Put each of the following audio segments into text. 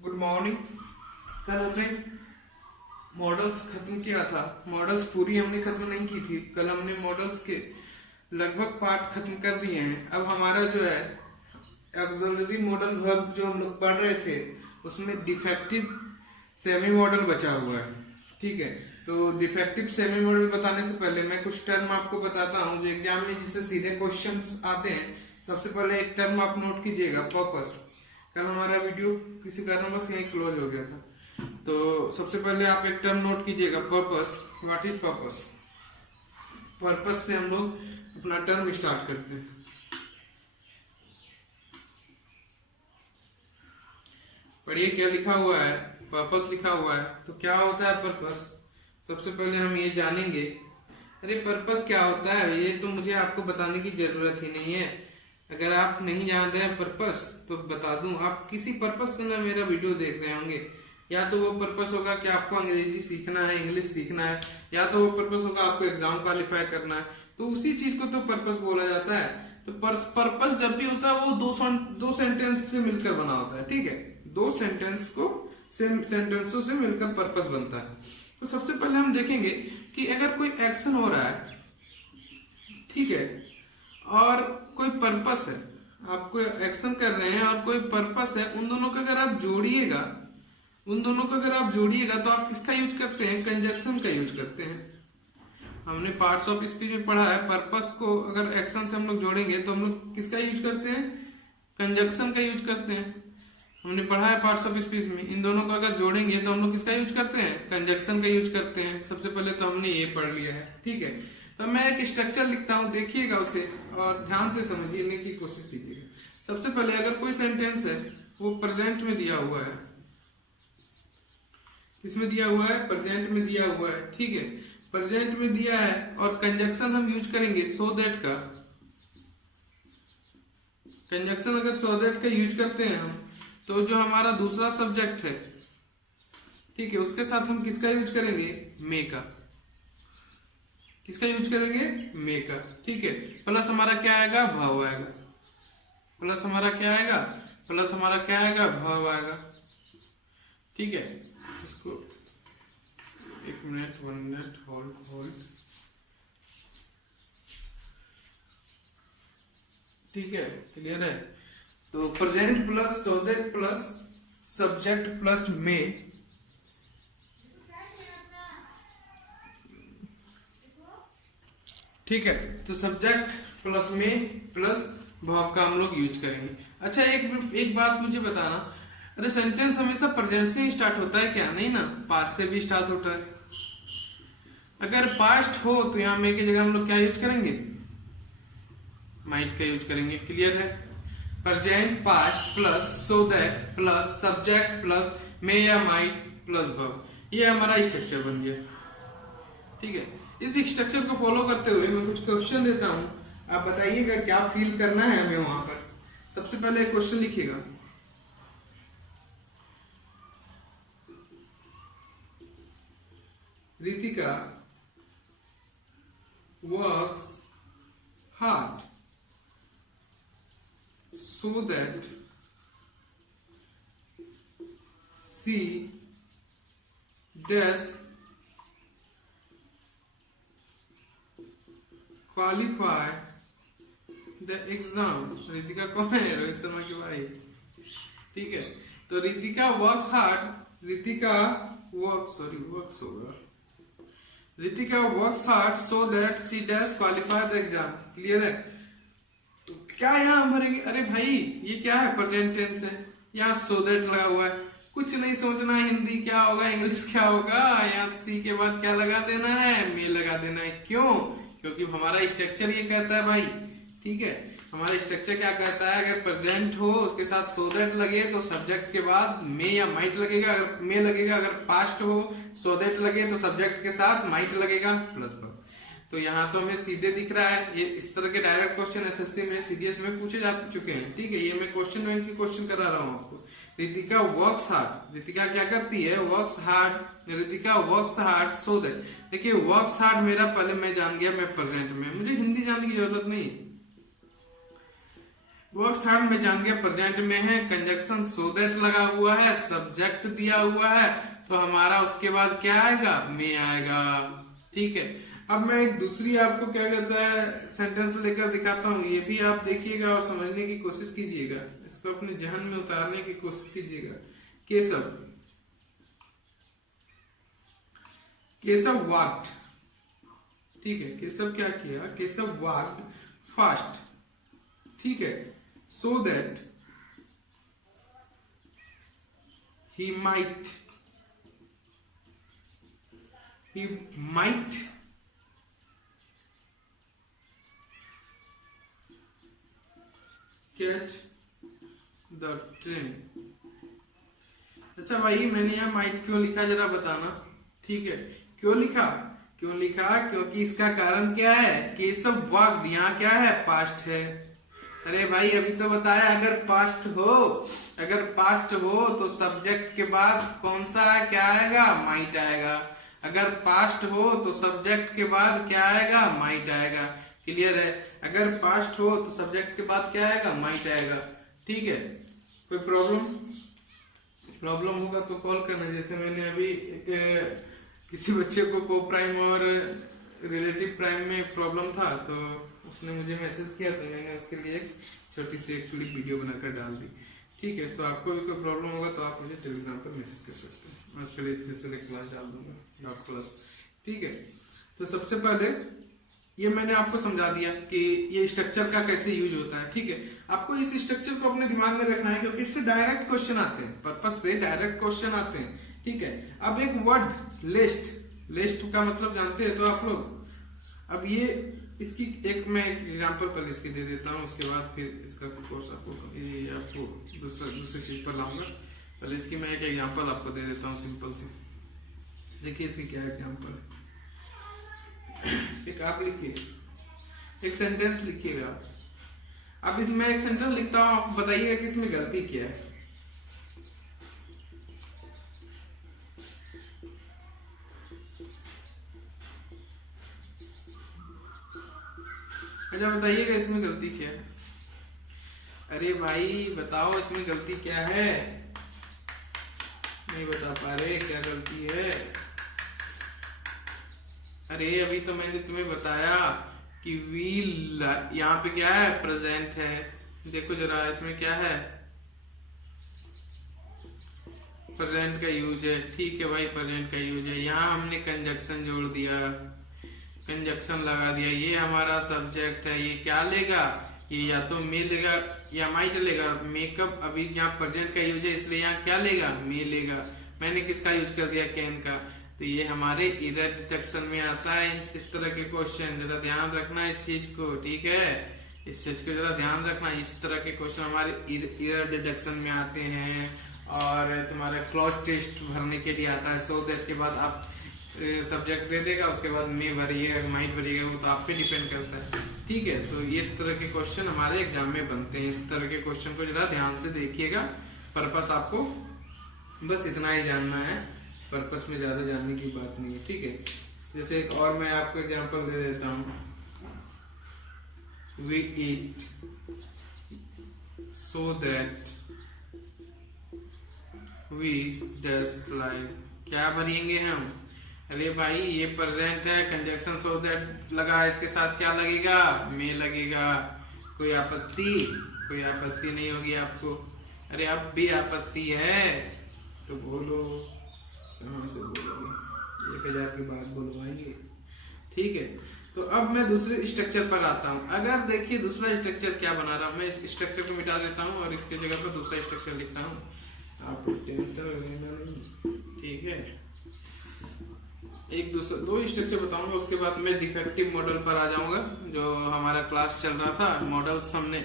Good morning. कल हमने models खत्म किया था। मॉडल्स पूरी हमने खत्म नहीं की थी। कल हमने मॉडल्स के लगभग पार्ट खत्म कर दिए हैं। अब हमारा जो है ऑक्सिलरी मॉडल वर्ब जो हम लोग पढ़ रहे थे उसमें डिफेक्टिव सेमी मॉडल बचा हुआ है। ठीक है, तो डिफेक्टिव सेमी मॉडल बताने से पहले मैं कुछ टर्म आपको बताता हूँ जो एग्जाम में जिससे सीधे क्वेश्चंस आते हैं। सबसे पहले एक टर्म आप नोट कीजिएगा, पर्पस। कल हमारा वीडियो किसी कारणवश यहीं क्लोज हो गया था, तो सबसे पहले आप एक टर्म नोट कीजिएगा, purpose. What is purpose? Purpose से हम लोग अपना टर्म स्टार्ट करते हैं। पढ़िए क्या लिखा हुआ है, पर्पस लिखा हुआ है। तो क्या होता है पर्पस? सबसे पहले हम ये जानेंगे। अरे पर्पस क्या होता है ये तो मुझे आपको बताने की जरूरत ही नहीं है। अगर आप नहीं जान रहे हैं पर्पस तो बता दूं, आप किसी पर्पस से ना मेरा वीडियो देख रहे होंगे। या तो वो पर्पस होगा कि आपको अंग्रेजी सीखना है, इंग्लिश सीखना है, या तो वो पर्पस होगा आपको एग्जाम क्वालिफाई करना है। तो उसी चीज को तो पर्पस बोला जाता है। तो पर्पस जब भी होता है वो दो सेंटेंस से मिलकर बना होता है। ठीक है, दो सेंटेंसों से मिलकर पर्पस बनता है। तो सबसे पहले हम देखेंगे कि अगर कोई एक्शन हो रहा है, ठीक है, और कोई पर्पस है, आप कोई एक्शन कर रहे हैं और कोई पर्पस है, उन दोनों का अगर आप जोड़िएगा तो आप किसका यूज करते हैं? कंजक्शन का यूज करते हैं। हमने पार्ट्स ऑफ स्पीच में पढ़ा है, पर्पस को अगर एक्शन से हम लोग जोड़ेंगे तो हम लोग किसका यूज करते हैं? कंजक्शन का यूज करते हैं। हमने पढ़ा है पार्ट्स ऑफ स्पीच में, इन दोनों को अगर जोड़ेंगे तो हम लोग किसका यूज करते हैं? कंजक्शन का यूज करते हैं। सबसे पहले तो हमने ये पढ़ लिया है। ठीक है, तो मैं एक स्ट्रक्चर लिखता हूं, देखिएगा उसे और ध्यान से समझने की कोशिश कीजिएगा। सबसे पहले अगर कोई सेंटेंस है वो प्रेजेंट में दिया हुआ है, किसमें दिया हुआ है? प्रेजेंट में दिया हुआ है। ठीक है, प्रेजेंट में दिया है और कंजक्शन हम यूज करेंगे सो दैट का। कंजक्शन अगर सो दैट का यूज करते हैं हम, तो जो हमारा दूसरा सब्जेक्ट है, ठीक है, उसके साथ हम किसका यूज करेंगे? मे का। किसका यूज करेंगे? मे का। ठीक है, प्लस हमारा क्या आएगा? भाव आएगा। प्लस हमारा क्या आएगा? प्लस हमारा क्या आएगा? भाव आएगा। ठीक है, इसको एक मिनट, 1 मिनट, होल्ड। ठीक है, क्लियर है? तो present plus so that plus subject plus may. ठीक है, तो subject plus may plus verb का हम लोग यूज करेंगे। अच्छा, एक बात मुझे बताना, अरे सेंटेंस हमेशा प्रेजेंट से ही स्टार्ट होता है क्या? नहीं ना, पास्ट से भी स्टार्ट होता है। अगर पास्ट हो तो यहाँ में की जगह हम लोग क्या यूज करेंगे? माइट का यूज करेंगे। क्लियर है? Present past plus so that plus subject plus may या माइट प्लस वर्ब, ये हमारा स्ट्रक्चर बन गया। ठीक है, इस स्ट्रक्चर को फॉलो करते हुए मैं कुछ क्वेश्चन देता हूं, आप बताइएगा क्या फील करना है हमें वहां पर। सबसे पहले क्वेश्चन लिखिएगा, Ritika works hard so that she does qualify the exam। Ritika कौन है? रोहित शर्मा की भाई। ठीक है, तो Ritika works hard, Ritika works होगा, Ritika works hard so that she does qualify the exam. Clear है? तो क्या यहाँ भरेंगे? अरे भाई ये क्या है? प्रेजेंट टेंस है, यहाँ सो दैट लगा हुआ है। कुछ नहीं सोचना है, हिंदी क्या होगा, इंग्लिश क्या होगा, यहाँ सी के बाद क्या लगा देना है? मे लगा देना है। क्यों? क्योंकि हमारा स्ट्रक्चर ये कहता है भाई। ठीक है, हमारा स्ट्रक्चर क्या कहता है? अगर प्रेजेंट हो उसके साथ सो दैट लगे तो सब्जेक्ट के बाद मे या माइट लगेगा, अगर मे लगेगा। अगर पास्ट हो सो दैट लगे तो सब्जेक्ट के साथ माइट लगेगा प्लस वर्ब। तो यहाँ तो हमें सीधे दिख रहा है। ये इस तरह के डायरेक्ट क्वेश्चन एसएससी में, सीडीएस में पूछे जा चुके हैं। ठीक है, ये मैं क्वेश्चन बैंक की क्वेश्चन करा रहा हूँ आपको। रितिका वर्क्स हार्ड, रितिका क्या करती है? Works hard. Ritika works hard so that, देखिए वर्क्स हार्ड मेरा पहले मैं जान गया, मैं प्रेजेंट में, मुझे हिंदी जानने की जरूरत नहीं है। वर्क्स हार्ड में जान गया प्रेजेंट में है, कंजक्शन सो दैट लगा हुआ है, सब्जेक्ट दिया हुआ है, तो हमारा उसके बाद क्या आएगा, में आएगा। ठीक है, अब मैं एक दूसरी आपको क्या कहता है सेंटेंस लेकर दिखाता हूँ, ये भी आप देखिएगा और समझने की कोशिश कीजिएगा, इसको अपने जहन में उतारने की कोशिश कीजिएगा। केशव, केशव वॉक्ड, ठीक है, केशव क्या किया, केशव वॉक्ड फास्ट, ठीक है, so that he might catch the train. अच्छा भाई, मैंने यहाँ माइट क्यों लिखा जरा बताना। ठीक है, क्यों लिखा, क्यों लिखा, क्योंकि इसका कारण क्या है, केशव वॉक्ड, यहाँ क्या है, पास्ट है। अरे भाई अभी तो बताया, अगर पास्ट हो तो सब्जेक्ट के बाद कौन सा क्या आएगा, माइट आएगा। अगर पास्ट हो तो सब्जेक्ट के बाद क्या आएगा, माइट आएगा। क्लियर है, अगर पास्ट हो तो सब्जेक्ट के बाद क्या आएगा, माइट आएगा। ठीक है, कोई प्रॉब्लम होगा तो कॉल करना। जैसे मैंने अभी किसी बच्चे को को प्राइम और रिलेटिव प्राइम में प्रॉब्लम था, तो उसने मुझे मैसेज किया, तो मैंने उसके लिए एक छोटी सी एक क्लिप वीडियो बनाकर डाल दी। ठीक है, तो आपको भी कोई प्रॉब्लम होगा तो आप मुझे टेलीग्राम पर मैसेज कर सकते हैं, मैं उसके लिए स्पेशल एक क्लास डाल दूंगा, डॉट क्लास। ठीक है, तो सबसे पहले ये मैंने आपको समझा दिया कि ये स्ट्रक्चर का कैसे यूज होता है। ठीक है, आपको इस स्ट्रक्चर को अपने दिमाग में रखना है, क्योंकि इससे डायरेक्ट क्वेश्चन आते हैं, पर्पस से डायरेक्ट क्वेश्चन आते हैं। ठीक है, अब एक वर्ड लिस्ट, लिस्ट का मतलब जानते हैं तो आप लोग। अब ये इसकी एक मैं एक एग्जांपल पहले इसके दे देता हूँ, उसके बाद फिर इसका कोर्स आपको दूसरी चीज पर लाऊंगा। पहले इसकी मैं एक एग्जांपल आपको दे देता हूँ सिंपल सी। देखिए इसकी क्या एग्जांपल है, एक आप लिखिए, एक सेंटेंस लिखिएगा। अब इसमें एक सेंटेंस लिखता हूँ, आप बताइएगा कि इसमें गलती क्या है। अच्छा बताइएगा इसमें गलती क्या है। अरे भाई बताओ इसमें गलती क्या है, नहीं बता पा रहे क्या गलती है। अरे अभी तो मैंने तुम्हें बताया कि वील, यहाँ पे क्या है, प्रेजेंट है। देखो जरा इसमें क्या है, प्रेजेंट का यूज है। ठीक है भाई, प्रेजेंट का यूज है। यहाँ हमने कंजक्शन जोड़ दिया, कंजक्शन लगा दिया, ये हमारा सब्जेक्ट है। ये क्या लेगा, ये या तो मे लेगा या माइट लेगा। मेकअप अभी यहाँ प्रेजेंट का यूज है, इसलिए यहाँ क्या लेगा, मे लेगा। मैंने किसका यूज कर दिया, कैन का। तो ये हमारे एरर डिटेक्शन में आता है इस तरह के क्वेश्चन, जरा ध्यान रखना इस चीज को। ठीक है, इस चीज को जरा ध्यान रखना, इस तरह के क्वेश्चन हमारे एरर डिटेक्शन में आते हैं। और तुम्हारा क्लॉज टेस्ट भरने के लिए आता है। सो दैट के बाद आप सब्जेक्ट दे देगा, उसके बाद मे भरिएगा माइट भरिएगा, वो तो आप पे डिपेंड करता है। ठीक है, तो इस तरह के क्वेश्चन हमारे एग्जाम में बनते हैं। इस तरह के क्वेश्चन को जरा ध्यान से देखिएगा। पर्पस आपको बस इतना ही जानना है, पर्पस में ज्यादा जानने की बात नहीं है। ठीक है, जैसे एक और मैं आपको एग्जांपल दे देता हूँ। We eat so that we just like, क्या भरेंगे हम। अरे भाई ये प्रेजेंट है, कंजक्शन सो दैट लगा, इसके साथ क्या लगेगा, मे लगेगा। कोई आपत्ति, कोई आपत्ति नहीं होगी आपको। अरे अब भी आपत्ति है तो बोलो, कहाँ से बोलोगे, 1000 की बात बोलवाएंगे। ठीक है, तो अब मैं दूसरे स्ट्रक्चर पर आता हूँ। अगर देखिए दूसरा स्ट्रक्चर क्या बना रहा हूँ मैं, इस स्ट्रक्चर को मिटा देता हूँ और इसके जगह पर दूसरा स्ट्रक्चर लिखता हूँ। आप टेंशन लेना नहीं, ठीक है। एक दूसरा दो स्ट्रक्चर बताऊंगा, उसके बाद मैं डिफेक्टिव मॉडल पर आ जाऊंगा। जो हमारा क्लास चल रहा था, मॉडल्स हमने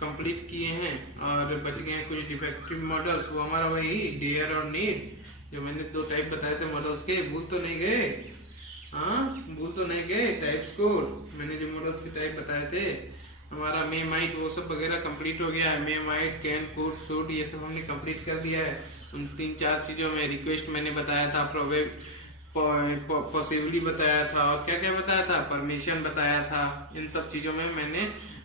कंप्लीट किए हैं और बच गए हैं कुछ डिफेक्टिव मॉडल्स। वो हमारा वही डेयर और नीड, जो मैंने 2 टाइप बताए थे मॉडल्स के, भूल तो नहीं गए। हाँ, भूल तो नहीं गए। टाइप्स को मैंने जो मॉडल्स के टाइप बताए थे, हमारा मे माइट वो सब वगैरह कंप्लीट हो गया है। May might, can, could, should, ये सब हमने कंप्लीट कर दिया है। उन 3-4 चीजों में रिक्वेस्ट मैंने बताया था, पॉसिबली बताया था, और क्या क्या बताया था, परमिशन बताया था। इन सब चीजों में मैंने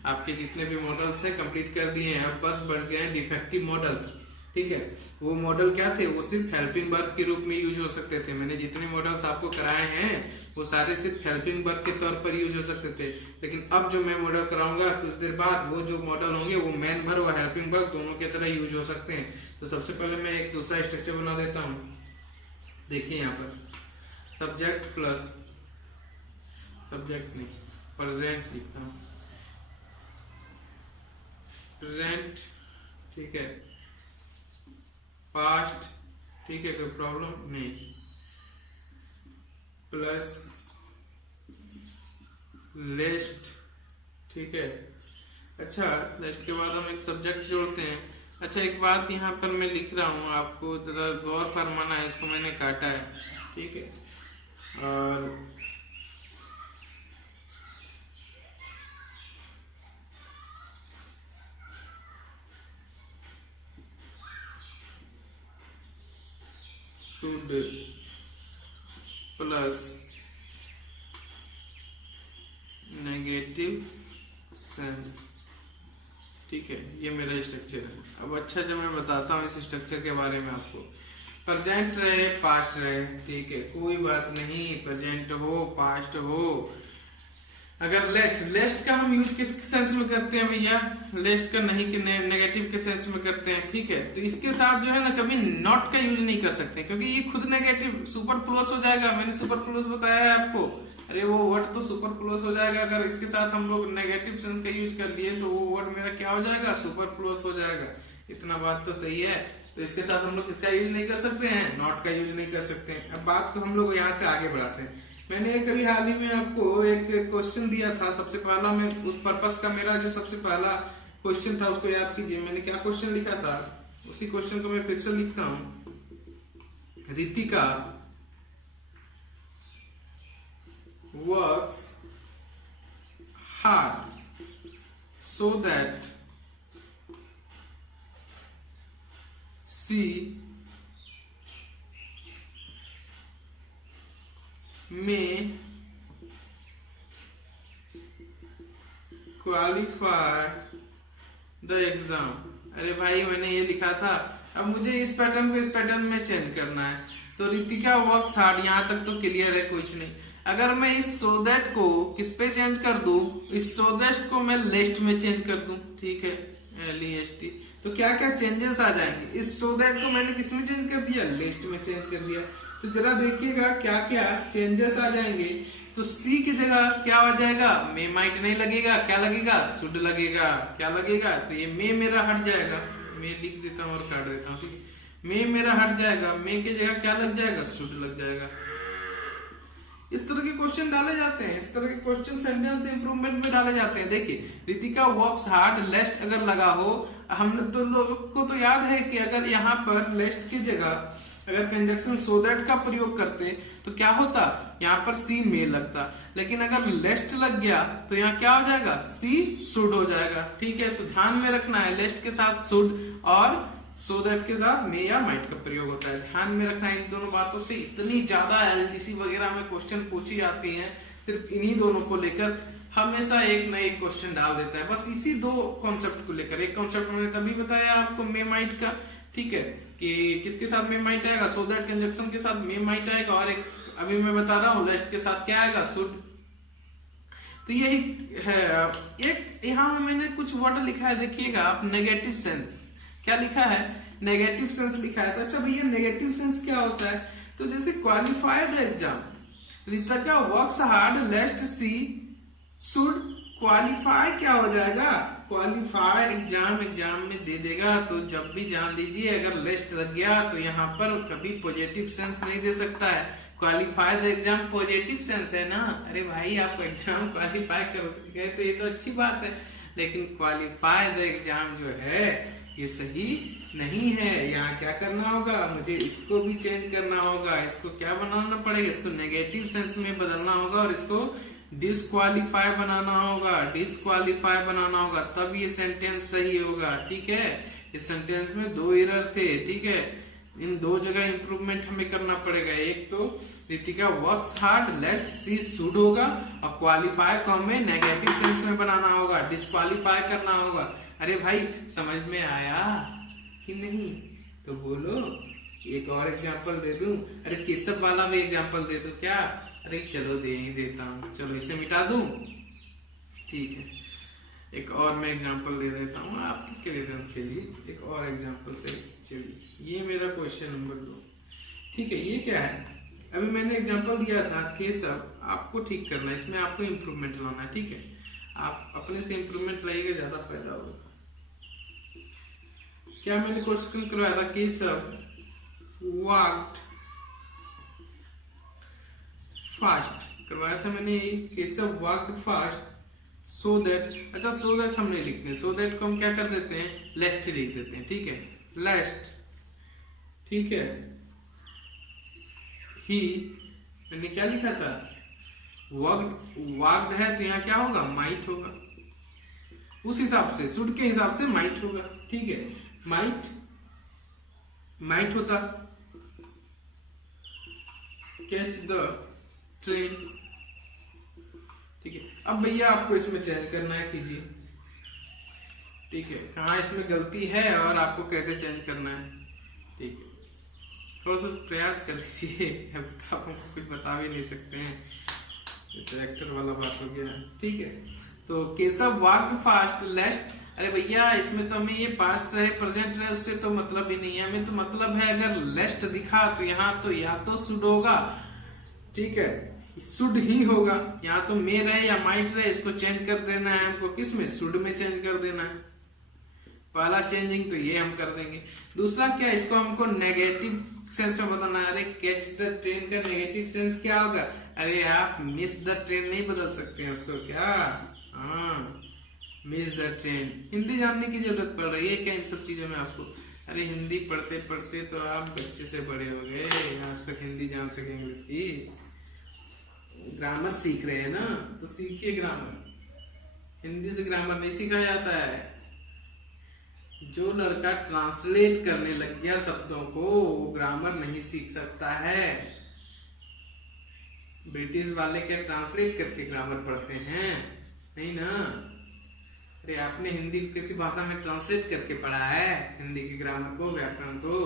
आपके जितने भी मॉडल्स हैं कंप्लीट कर दिए हैं, अब बस बढ़ गए हैं डिफेक्टिव मॉडल्स। ठीक है, वो मॉडल क्या थे, वो सिर्फ हेल्पिंग वर्ब के रूप में यूज हो सकते थे। मैंने जितने मॉडल्स आपको कराए हैं वो सारे सिर्फ हेल्पिंग वर्ब के तौर पर यूज हो सकते थे, लेकिन अब जो मैं मॉडल कराऊंगा कुछ देर बाद, वो जो मॉडल होंगे वो मेन वर्ब और हेल्पिंग वर्ब दोनों की तरह यूज हो सकते हैं। तो सबसे पहले मैं एक दूसरा स्ट्रक्चर बना देता हूँ। देखिए यहाँ पर सब्जेक्ट प्लस, सब्जेक्ट नहीं, प्रेजेंट लिखता हूँ, प्रेजेंट, ठीक है, पास्ट, ठीक है, कोई प्रॉब्लम नहीं, प्लस लिस्ट, ठीक है। अच्छा, लिस्ट के बाद हम एक सब्जेक्ट जोड़ते हैं। अच्छा, एक बात यहाँ पर मैं लिख रहा हूँ, आपको जरा गौर फरमाना है, इसको मैंने काटा है, ठीक है। और शुड प्लस नेगेटिव सेंस, ठीक है, ये मेरा स्ट्रक्चर है। अब अच्छा, जब मैं बताता हूँ इस स्ट्रक्चर के बारे में आपको, प्रेजेंट रहे पास्ट रहे, ठीक है, कोई बात नहीं, प्रेजेंट हो पास्ट हो। अगर लेस्ट का हम यूज किस सेंस में करते हैं भैया, लेस्ट का नहीं कि नेगेटिव के सेंस में करते हैं, ठीक है। तो इसके साथ जो है ना कभी नॉट का यूज नहीं कर सकते, क्योंकि ये खुद नेगेटिव सुपरफ्लुअस हो जाएगा। मैंने सुपरफ्लुअस बताया है आपको, अरे वो वर्ड तो सुपरफ्लुअस हो जाएगा। अगर इसके साथ हम लोग नेगेटिव सेंस का यूज कर लिए तो वो वर्ड मेरा क्या हो जाएगा, सुपरफ्लुअस हो जाएगा। इतना बात तो सही है। तो इसके साथ हम लोग किसका यूज नहीं कर सकते हैं, नॉट का यूज नहीं कर सकते हैं। अब बात को हम लोग यहाँ से आगे बढ़ाते हैं। मैंने कभी हाल ही में आपको एक क्वेश्चन दिया था, सबसे पहला, मैं उस पर्पस का मेरा जो सबसे पहला क्वेश्चन था उसको याद कीजिए। मैंने क्या क्वेश्चन लिखा था, उसी क्वेश्चन को मैं फिर से लिखता हूं। Ritika works hard so that she may qualify the exam। अरे भाई, मैंने ये लिखा था, अब मुझे इस पैटर्न को इस पैटर्न में चेंज करना है। तो रितिका वर्क्स हार्ड, यहाँ तक तो क्लियर है, कुछ नहीं। अगर मैं इस so that को किस पे चेंज कर दूं, इस so that को मैं लिस्ट में चेंज कर दूं, ठीक है, LEST, तो क्या क्या चेंजेस आ जाएंगे। इस so that को मैंने किस में चेंज कर दिया, लिस्ट में चेंज कर दिया। तो जरा देखिएगा क्या क्या चेंजेस आ जाएंगे। तो सी की जगह क्या आ जाएगा, मे माइट नहीं लगेगा, क्या लगेगा, शुड लगेगा। क्या लगेगा, तो ये मे मेरा हट जाएगा, मैं लिख देता हूँ और काट देता हूँ, ठीक है। मे मेरा हट जाएगा, मे की जगह क्या लग जाएगा, शुड लग जाएगा। इस तरह के क्वेश्चन डाले जाते हैं, इस तरह के क्वेश्चन सेंटेंस इंप्रूवमेंट में डाले जाते हैं। देखिए, रितिका वर्क्स हार्ड, लेस्ट अगर लगा हो, हमने तो लोगों को तो याद है कि अगर यहाँ पर लेस्ट की जगह अगर कंजक्शन सो दैट का प्रयोग करते तो क्या होता, यहाँ पर सी मे लगता। लेकिन अगर लेस्ट लग गया तो यहाँ क्या हो जाएगा, सी शुड हो जाएगा, ठीक है। तो ध्यान में रखना है, लेस्ट के साथ शुड और सो दैट के साथ मे या माइट का प्रयोग होता है। ध्यान में रखना है इन दोनों बातों से। इतनी ज्यादा LDC वगैरह में क्वेश्चन पूछी जाती हैं, सिर्फ इन्हीं दोनों को लेकर हमेशा एक ना एक क्वेश्चन डाल देता है, बस इसी दो कॉन्सेप्ट को लेकर। एक कॉन्सेप्ट मैंने तभी बताया आपको मे माइट का, ठीक है, कि किसके साथ मे माइट आएगा, सो दैट कंजक्शन के साथ मे माइट आएगा, और एक अभी मैं बता रहा हूँ लेस्ट के साथ क्या आएगा, शुड। तो यही है। एक यहाँ में मैंने कुछ वर्ड लिखा है, देखिएगा आप, नेगेटिव सेंस। क्या लिखा है, नेगेटिव सेंस लिखा है। तो अच्छा भैया, नेगेटिव सेंस क्या होता है, तो जैसे qualify the exam, Ritika works hard lest she should qualify, क्या हो जाएगा, क्वालिफाई एग्जाम, एग्जाम में दे देगा। तो जब भी जान लीजिए अगर लिस्ट लग गया तो यहाँ पर कभी पॉजिटिव सेंस नहीं दे सकता है। Qualify the exam positive sense है ना, अरे भाई आप एग्जाम क्वालिफाई कर गए तो ये तो अच्छी बात है, लेकिन क्वालिफाई द एग्जाम जो है ये सही नहीं है। यहाँ क्या करना होगा, मुझे इसको भी चेंज करना होगा, इसको क्या बनाना पड़ेगा, इसको नेगेटिव सेंस में बदलना होगा और इसको डिस्क्वालीफाई बनाना होगा, डिस्क्वालीफाई बनाना होगा, तब ये सेंटेंस सही होगा, ठीक है। इस सेंटेंस में दो एरर थे, ठीक है, इन दो जगह इम्प्रूवमेंट हमें करना पड़ेगा। एक तो Ritika works hard, let's see should होगा, और क्वालिफाई को हमें नेगेटिव सेंस में बनाना होगा, डिस्क्वालीफाई करना होगा। अरे भाई समझ में आया कि नहीं? तो बोलो, एक और एग्जांपल दे दूं? अरे केशव वाला में एग्जांपल दे दूं क्या? अरे चलो दे ही देता हूँ, चलो इसे मिटा दूं, ठीक है। एक और मैं एग्जांपल दे देता हूँ आपके क्लियरेंस के लिए, एक और एग्जांपल से। चलिए ये मेरा क्वेश्चन नंबर 2, ठीक है। ये क्या है? अभी मैंने एग्जांपल दिया था केशव, आपको ठीक करना है, इसमें आपको इम्प्रूवमेंट लाना है, ठीक है। आप अपने से इम्प्रूवमेंट लाइएगा, ज्यादा फायदा होगा। क्या मैंने क्वेश्चन करवाया था? केशव वॉक्ड फास्ट करवाया था मैंने। Keshav walked fast so that, अच्छा सो दैट हम नहीं लिखते, सो दैट को हम क्या कर देते हैं? लेस्ट लिख देते हैं, ठीक है, लेस्ट, ठीक है। ही मैंने क्या लिखा था? वॉक्ड है तो यहाँ क्या होगा? माइट होगा। उस हिसाब से शुड के हिसाब से माइट होगा, ठीक है। माइट होता कैच द ट्रेन, ठीक है। अब भैया आपको इसमें चेंज करना है, कीजिए, ठीक है। कहाँ इसमें गलती है और आपको कैसे चेंज करना है, ठीक है। थोड़ा सा प्रयास कर लीजिए, अब आप हमको कुछ बता भी नहीं सकते हैं, ये तो एक्टर वाला बात हो गया, ठीक है। तो केशव वॉक्ड फास्ट लेस्ट, अरे भैया इसमें तो हमें ये पास्ट रहे प्रेजेंट रहे उससे तो मतलब ही नहीं है, हमें तो मतलब है अगर लेस्ट दिखा तो यहाँ तो या तो शुड होगा, ठीक है, शुड ही होगा। यहाँ तो मे रहे या माइट रहे, इसको चेंज कर देना है हमको, किसमें? शुड में चेंज कर देना है। पहला चेंजिंग तो ये हम कर देंगे। दूसरा क्या, इसको हमको नेगेटिव सेंस में बताना है। अरे कैच द ट्रेन का नेगेटिव सेंस क्या होगा? अरे आप मिस द ट्रेन नहीं बदल सकते हैं उसको, क्या? हाँ, मिस द ट्रेन। हिंदी जानने की जरूरत पड़ रही है क्या इन सब चीजों में आपको? अरे हिंदी पढ़ते पढ़ते तो आप बच्चे से बड़े हो गए, आज तक हिंदी जान सके, इंग्लिश की ग्रामर सीख रहे हैं ना, तो सीखिए ग्रामर। हिंदी से ग्रामर नहीं सीखा जाता है। जो लड़का ट्रांसलेट करने लग गया शब्दों को, वो ग्रामर नहीं सीख सकता है। ब्रिटिश वाले क्या ट्रांसलेट करके ग्रामर पढ़ते हैं? नहीं ना। अरे आपने हिंदी को किसी भाषा में ट्रांसलेट करके पढ़ा है? हिंदी के ग्रामर को, व्याकरण को?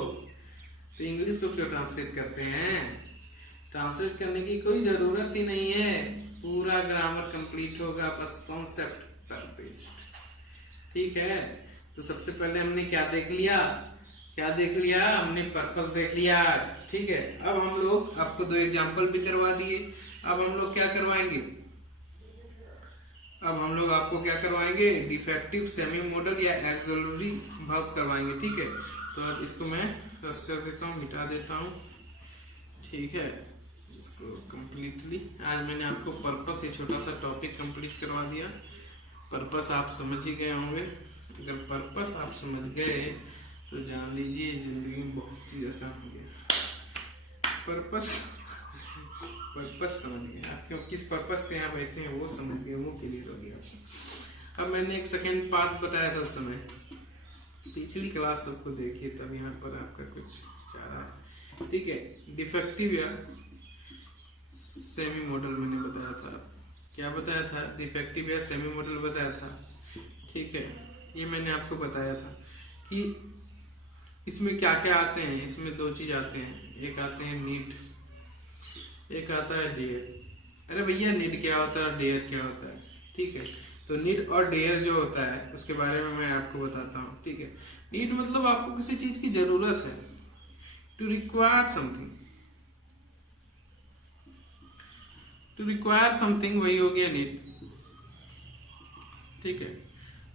तो इंग्लिश को क्यों ट्रांसलेट करते हैं? ट्रांसलेट करने की कोई जरूरत ही नहीं है, पूरा ग्रामर कंप्लीट होगा, बस कॉन्सेप्ट पर बेस्ड, ठीक है। तो सबसे पहले हमने क्या देख लिया? हमने पर्पस देख लिया, ठीक है। अब हम लोग आपको 2 एग्जांपल भी करवा दिए। अब हम लोग क्या करवाएंगे? अब हम लोग आपको क्या करवाएंगे? डिफेक्टिव सेमी मॉडल या एक्सिलरी वर्ब करवाएंगे, ठीक है। तो अब इसको मैं रस कर देता हूँ, मिटा देता हूँ, ठीक है। इसको कंप्लीटली आज मैंने आपको पर्पस, ये छोटा सा टॉपिक कंप्लीट करवा दिया। पर्पस आप समझ ही गए होंगे। अगर पर्पस आप समझ गए तो जान लीजिए जिंदगी में बहुत चीज आसान हो गया। पर्पस समझ गए आप, क्यों किस पर्पस से यहाँ बैठे हैं वो समझ गए, वो क्लियर हो गया। अब मैंने एक सेकेंड पार्ट बताया था उस समय, पिछली क्लास सबको देखिए, तब यहाँ पर आपका कुछ चाह रहा है, ठीक है। डिफेक्टिव या सेमी मॉडल मैंने बताया था, क्या बताया था? डिफेक्टिव या सेमी मॉडल बताया था, ठीक है। ये मैंने आपको बताया था कि इसमें क्या क्या आते हैं। इसमें 2 चीज आते हैं, एक आते हैं नीड, एक आता है डेयर। अरे भैया नीड क्या होता है और डेयर क्या होता है, ठीक है। तो नीड और डेयर जो होता है उसके बारे में मैं आपको बताता हूँ, ठीक है। नीड मतलब आपको किसी चीज की जरूरत है, टू रिक्वायर समथिंग, वही हो गया नीड, ठीक है।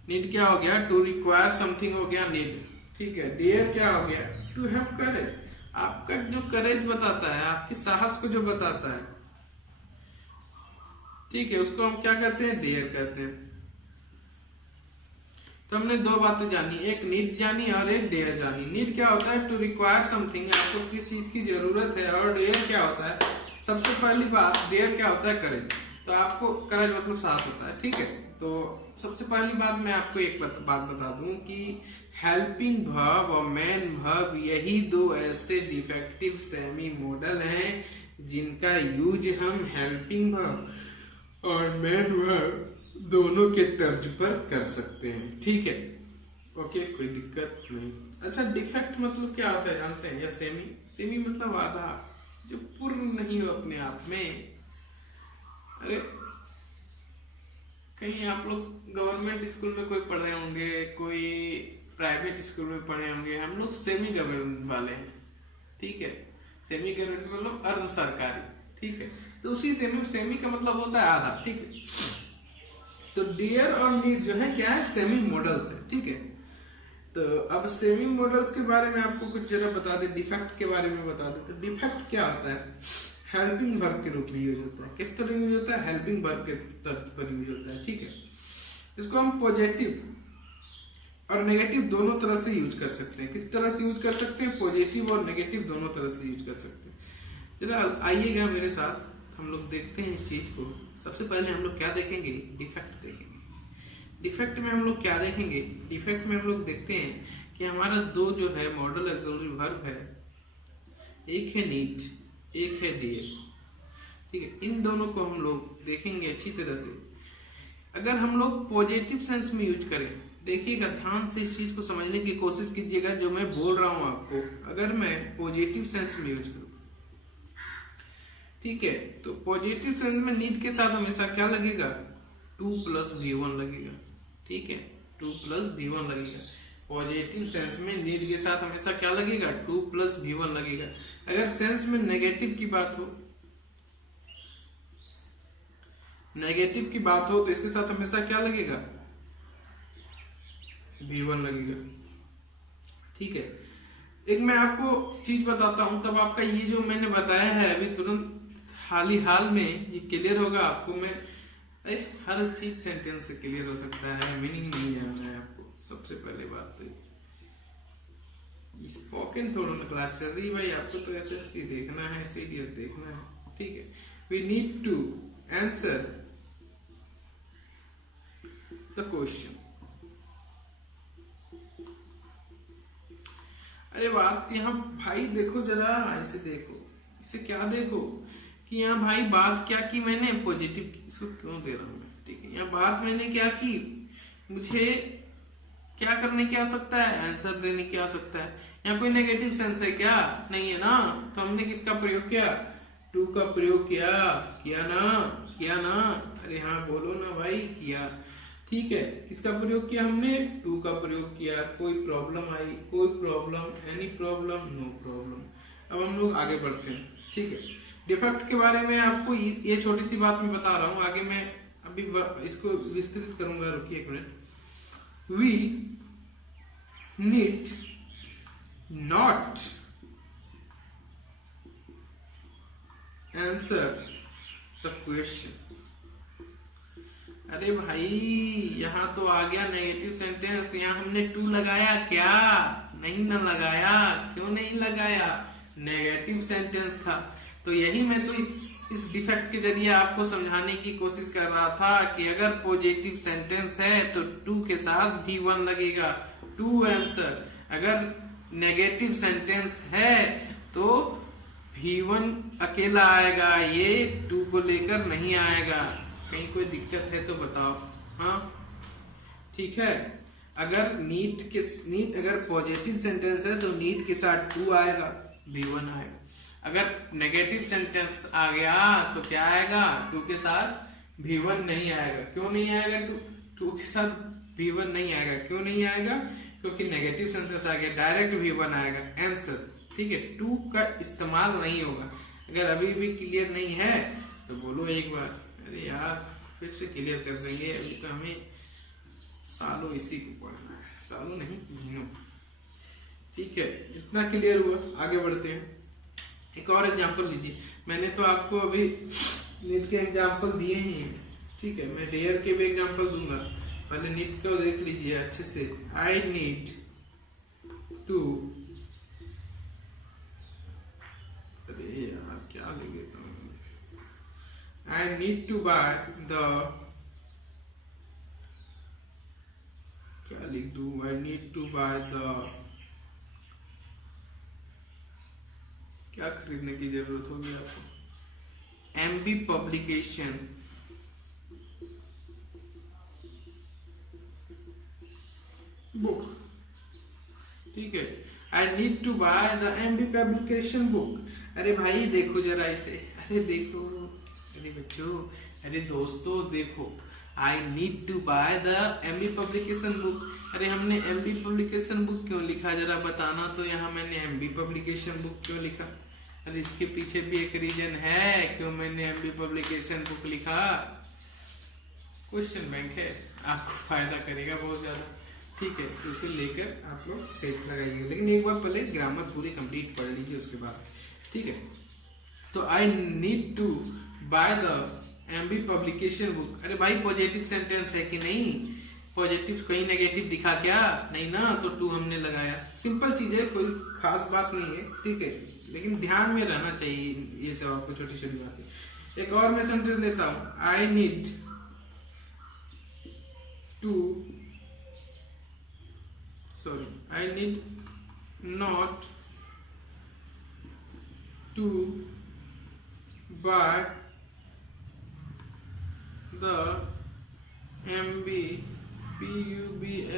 नीड क्या हो गया? टू रिक्वायर समथिंग हो गया नीड, ठीक है। डेयर क्या हो गया? टू हैव करेज, आपका जो करेज बताता है, आपके साहस को जो बताता है, ठीक है, उसको हम क्या कहते हैं? डेयर कहते हैं। तो हमने 2 बातें जानी, एक नीड जानी और एक डेयर जानी। नीड क्या होता है? टू रिक्वायर समथिंग, आपको किसी चीज की जरूरत है। और डेयर क्या होता है? सबसे पहली बात, डेयर क्या होता है? करेज। तो आपको करेज मतलब साहस होता है, ठीक है। तो सबसे पहली बात मैं आपको एक बात बता दूं कि हेल्पिंग वर्ब और मेन वर्ब यही दो ऐसे डिफेक्टिव सेमी मॉडल हैं जिनका यूज हम हेल्पिंग वर्ब और मेन वर्ब दोनों के तर्ज पर कर सकते हैं। ठीक है, ओके, कोई दिक्कत नहीं। अच्छा, डिफेक्ट मतलब क्या होता है जानते हैं? या सेमी, सेमी मतलब आधा, जो पूर्ण नहीं हो अपने आप में। अरे कहीं आप लोग गवर्नमेंट स्कूल में कोई पढ़ रहे होंगे, कोई प्राइवेट स्कूल में पढ़े होंगे, हम लोग सेमी गवर्नमेंट वाले हैं। ठीक है, सेमी गवर्नमेंट मतलब अर्ध सरकारी। ठीक है, तो उसी सेमी, सेमी का मतलब होता है आधा। ठीक है, तो डियर और नीड जो है क्या है? सेमी मॉडल्स है। ठीक है, तो अब सेमी मॉडल्स के बारे में आपको कुछ जरा बता दे, डिफेक्ट के बारे में बता दे। तो डिफेक्ट क्या होता है? हेल्पिंग वर्ब के रूप में यूज होता है। किस तरह यूज होता है? हेल्पिंग वर्ब के तर्ज पर यूज होता है। ठीक है, इसको हम पॉजिटिव और नेगेटिव दोनों तरह से यूज कर सकते हैं। किस तरह से यूज कर सकते हैं? पॉजिटिव और नेगेटिव दोनों तरह से यूज कर सकते हैं। जरा आइएगा मेरे साथ, हम लोग देखते हैं इस चीज को। सबसे पहले हम लोग क्या देखेंगे? डिफेक्ट देखेंगे। डिफेक्ट में हम लोग क्या देखेंगे? डिफेक्ट में हम लोग देखते हैं कि हमारा दो जो है मॉडल ऑक्सिलरी वर्ब है, एक है नीड, एक है डियर। ठीक है, इन दोनों को हम लोग देखेंगे अच्छी तरह से। अगर हम लोग पॉजिटिव सेंस में यूज करें, देखिएगा ध्यान से इस चीज को समझने की कोशिश कीजिएगा जो मैं बोल रहा हूं आपको। अगर मैं पॉजिटिव सेंस में यूज करूं, ठीक है, तो पॉजिटिव सेंस में नीड के साथ हमेशा क्या लगेगा? 2 + V1 लगेगा। ठीक है, 2 + V1 लगेगा। पॉजिटिव सेंस में नीड के साथ हमेशा क्या लगेगा? 2 + V1 लगेगा। अगर सेंस में नेगेटिव की बात हो, नेगेटिव की बात हो तो इसके साथ हमेशा क्या लगेगा? V1 लगेगा। ठीक है, एक मैं आपको चीज बताता हूं, तब आपका ये जो मैंने बताया है अभी तुरंत हाल में ये क्लियर होगा आपको। मैं हर चीज सेंटेंस से क्लियर हो सकता है, मीनिंग नहीं जानना है आपको। सबसे पहले बात तो स्पोकन थोड़ा ना क्लास चल रही भाई, आपको तो एसएससी देखना है, सीडीएस देखना है। ठीक है, we need to answer the question. अरे बात यहाँ भाई देखो, जरा ऐसे देखो, इसे क्या देखो कि यहाँ भाई बात क्या की मैंने? पॉजिटिव। इसको क्यों दे रहा हूं मैं? ठीक है, यहाँ बात मैंने क्या की? मुझे क्या करने की आवश्यकता है? आंसर देने की आवश्यकता है। यहाँ कोई नेगेटिव सेंस है क्या? नहीं है ना। तो हमने किसका प्रयोग किया? टू का प्रयोग किया। किया ना? किया ना? अरे हाँ बोलो ना भाई, किया। ठीक है, किसका प्रयोग किया हमने? टू का प्रयोग किया। कोई प्रॉब्लम आई? कोई problem? Any problem? No problem. अब हम लोग आगे बढ़ते हैं। ठीक है, डिफेक्ट के बारे में आपको ये छोटी सी बात मैं बता रहा हूं, आगे मैं अभी इसको विस्तृत करूंगा। रुकिए एक minute. We need not answer the question. अरे भाई यहाँ तो आ गया नेगेटिव सेंटेंस। यहाँ हमने टू लगाया क्या? नहीं ना लगाया। क्यों नहीं लगाया? नेगेटिव सेंटेंस था। तो यही मैं तो इस डिफेक्ट के जरिए आपको समझाने की कोशिश कर रहा था कि अगर पॉजिटिव सेंटेंस है तो टू के साथ V1 लगेगा, टू आंसर। अगर नेगेटिव सेंटेंस है तो V1 अकेला आएगा, ये टू को लेकर नहीं आएगा। कहीं कोई दिक्कत है तो बताओ। हाँ ठीक है, अगर नीट अगर पॉजिटिव सेंटेंस है तो नीट के साथ टू आएगा, V1 आएगा। अगर नेगेटिव सेंटेंस आ गया तो क्या आएगा? टू के साथ V1 नहीं आएगा। क्यों नहीं आएगा? टू के साथ V1 नहीं आएगा। क्यों नहीं आएगा? क्योंकि नेगेटिव सेंटेंस आ गया, डायरेक्ट V1 आएगा आंसर। ठीक है, टू का इस्तेमाल नहीं होगा। अगर अभी भी क्लियर नहीं है तो बोलो एक बार। अरे यार फिर से क्लियर कर देंगे, अभी तो हमें सालों इसी को पढ़ना है, सालों नहीं महीनों। ठीक है, इतना क्लियर हुआ, आगे बढ़ते हैं। एक और एग्जांपल लीजिए। मैंने तो आपको अभी नीट के एग्जांपल दिए ही हैं। ठीक है, मैं डेयर के भी एग्जांपल दूंगा, पहले नीट को देख लीजिए अच्छे से। आई नीड टू, अरे यार क्या लिखे तुम? I need to buy the लिख दूं, I need to buy the, क्या खरीदने की जरूरत होगी आपको, MB पब्लिकेशन बुक, ठीक है। I need to buy the MB publication book. अरे भाई देखो जरा इसे, अरे देखो, अरे बच्चों, अरे दोस्तों देखो, I need to buy the MB publication book. अरे हमने MB पब्लिकेशन बुक क्यों लिखा, जरा बताना तो, यहाँ मैंने MB पब्लिकेशन बुक क्यों लिखा? अरे इसके पीछे भी एक रीजन है क्यों मैंने MB पब्लिकेशन बुक लिखा। क्वेश्चन बैंक है, आपको फायदा करेगा बहुत ज्यादा, ठीक है। तो इसे लेकर आप लोग सेट लगाइएगा, लेकिन एक बार पहले ग्रामर पूरी कंप्लीट पढ़ लीजिए उसके बाद, ठीक है। तो I need to buy the MB publication book. अरे भाई पॉजिटिव सेंटेंस है कि नहीं, पॉजिटिव कहीं नेगेटिव दिखा क्या, नहीं ना, तो टू हमने लगाया। सिंपल चीज है, कोई खास बात नहीं है, ठीक है, लेकिन ध्यान में रहना चाहिए ये सब आपको, छोटी छोटी बातें। एक और मैं सेंटेंस देता हूं, I need to, sorry, I need not to buy the MB PUBLICATION।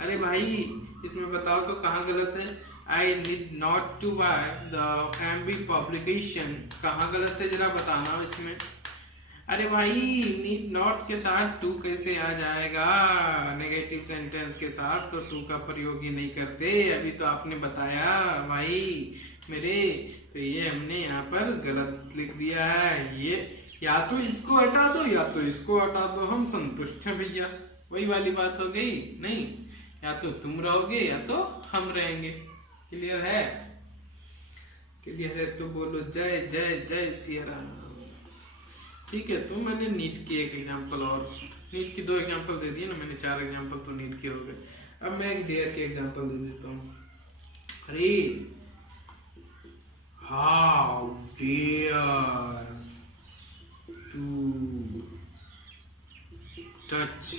अरे भाई इसमें बताओ तो कहाँ गलत है, I need not to buy the MB publication, कहाँ गलत है जरा बताना इसमें। अरे भाई नीड नॉट के साथ टू कैसे आ जाएगा, नेगेटिव सेंटेंस के साथ तो टू का प्रयोग ही नहीं करते, अभी तो आपने बताया भाई मेरे, तो ये हमने यहाँ पर गलत लिख दिया है। ये या तो इसको हटा दो या तो इसको हटा दो, हम संतुष्ट हैं भैया, वही वाली बात हो गई। नहीं, या तो तुम रहोगे या तो हम रहेंगे। क्लियर है? क्लियर है तो बोलो जय जय जय सिया राम। ठीक है, तो मैंने नीट की एक एग्जांपल, और नीट की 2 एग्जांपल दे दिए ना मैंने, 4 एग्जांपल तो नीट के हो गए। अब मैं एक डेयर के एग्जांपल दे देता हूँ। अरे how dare to touch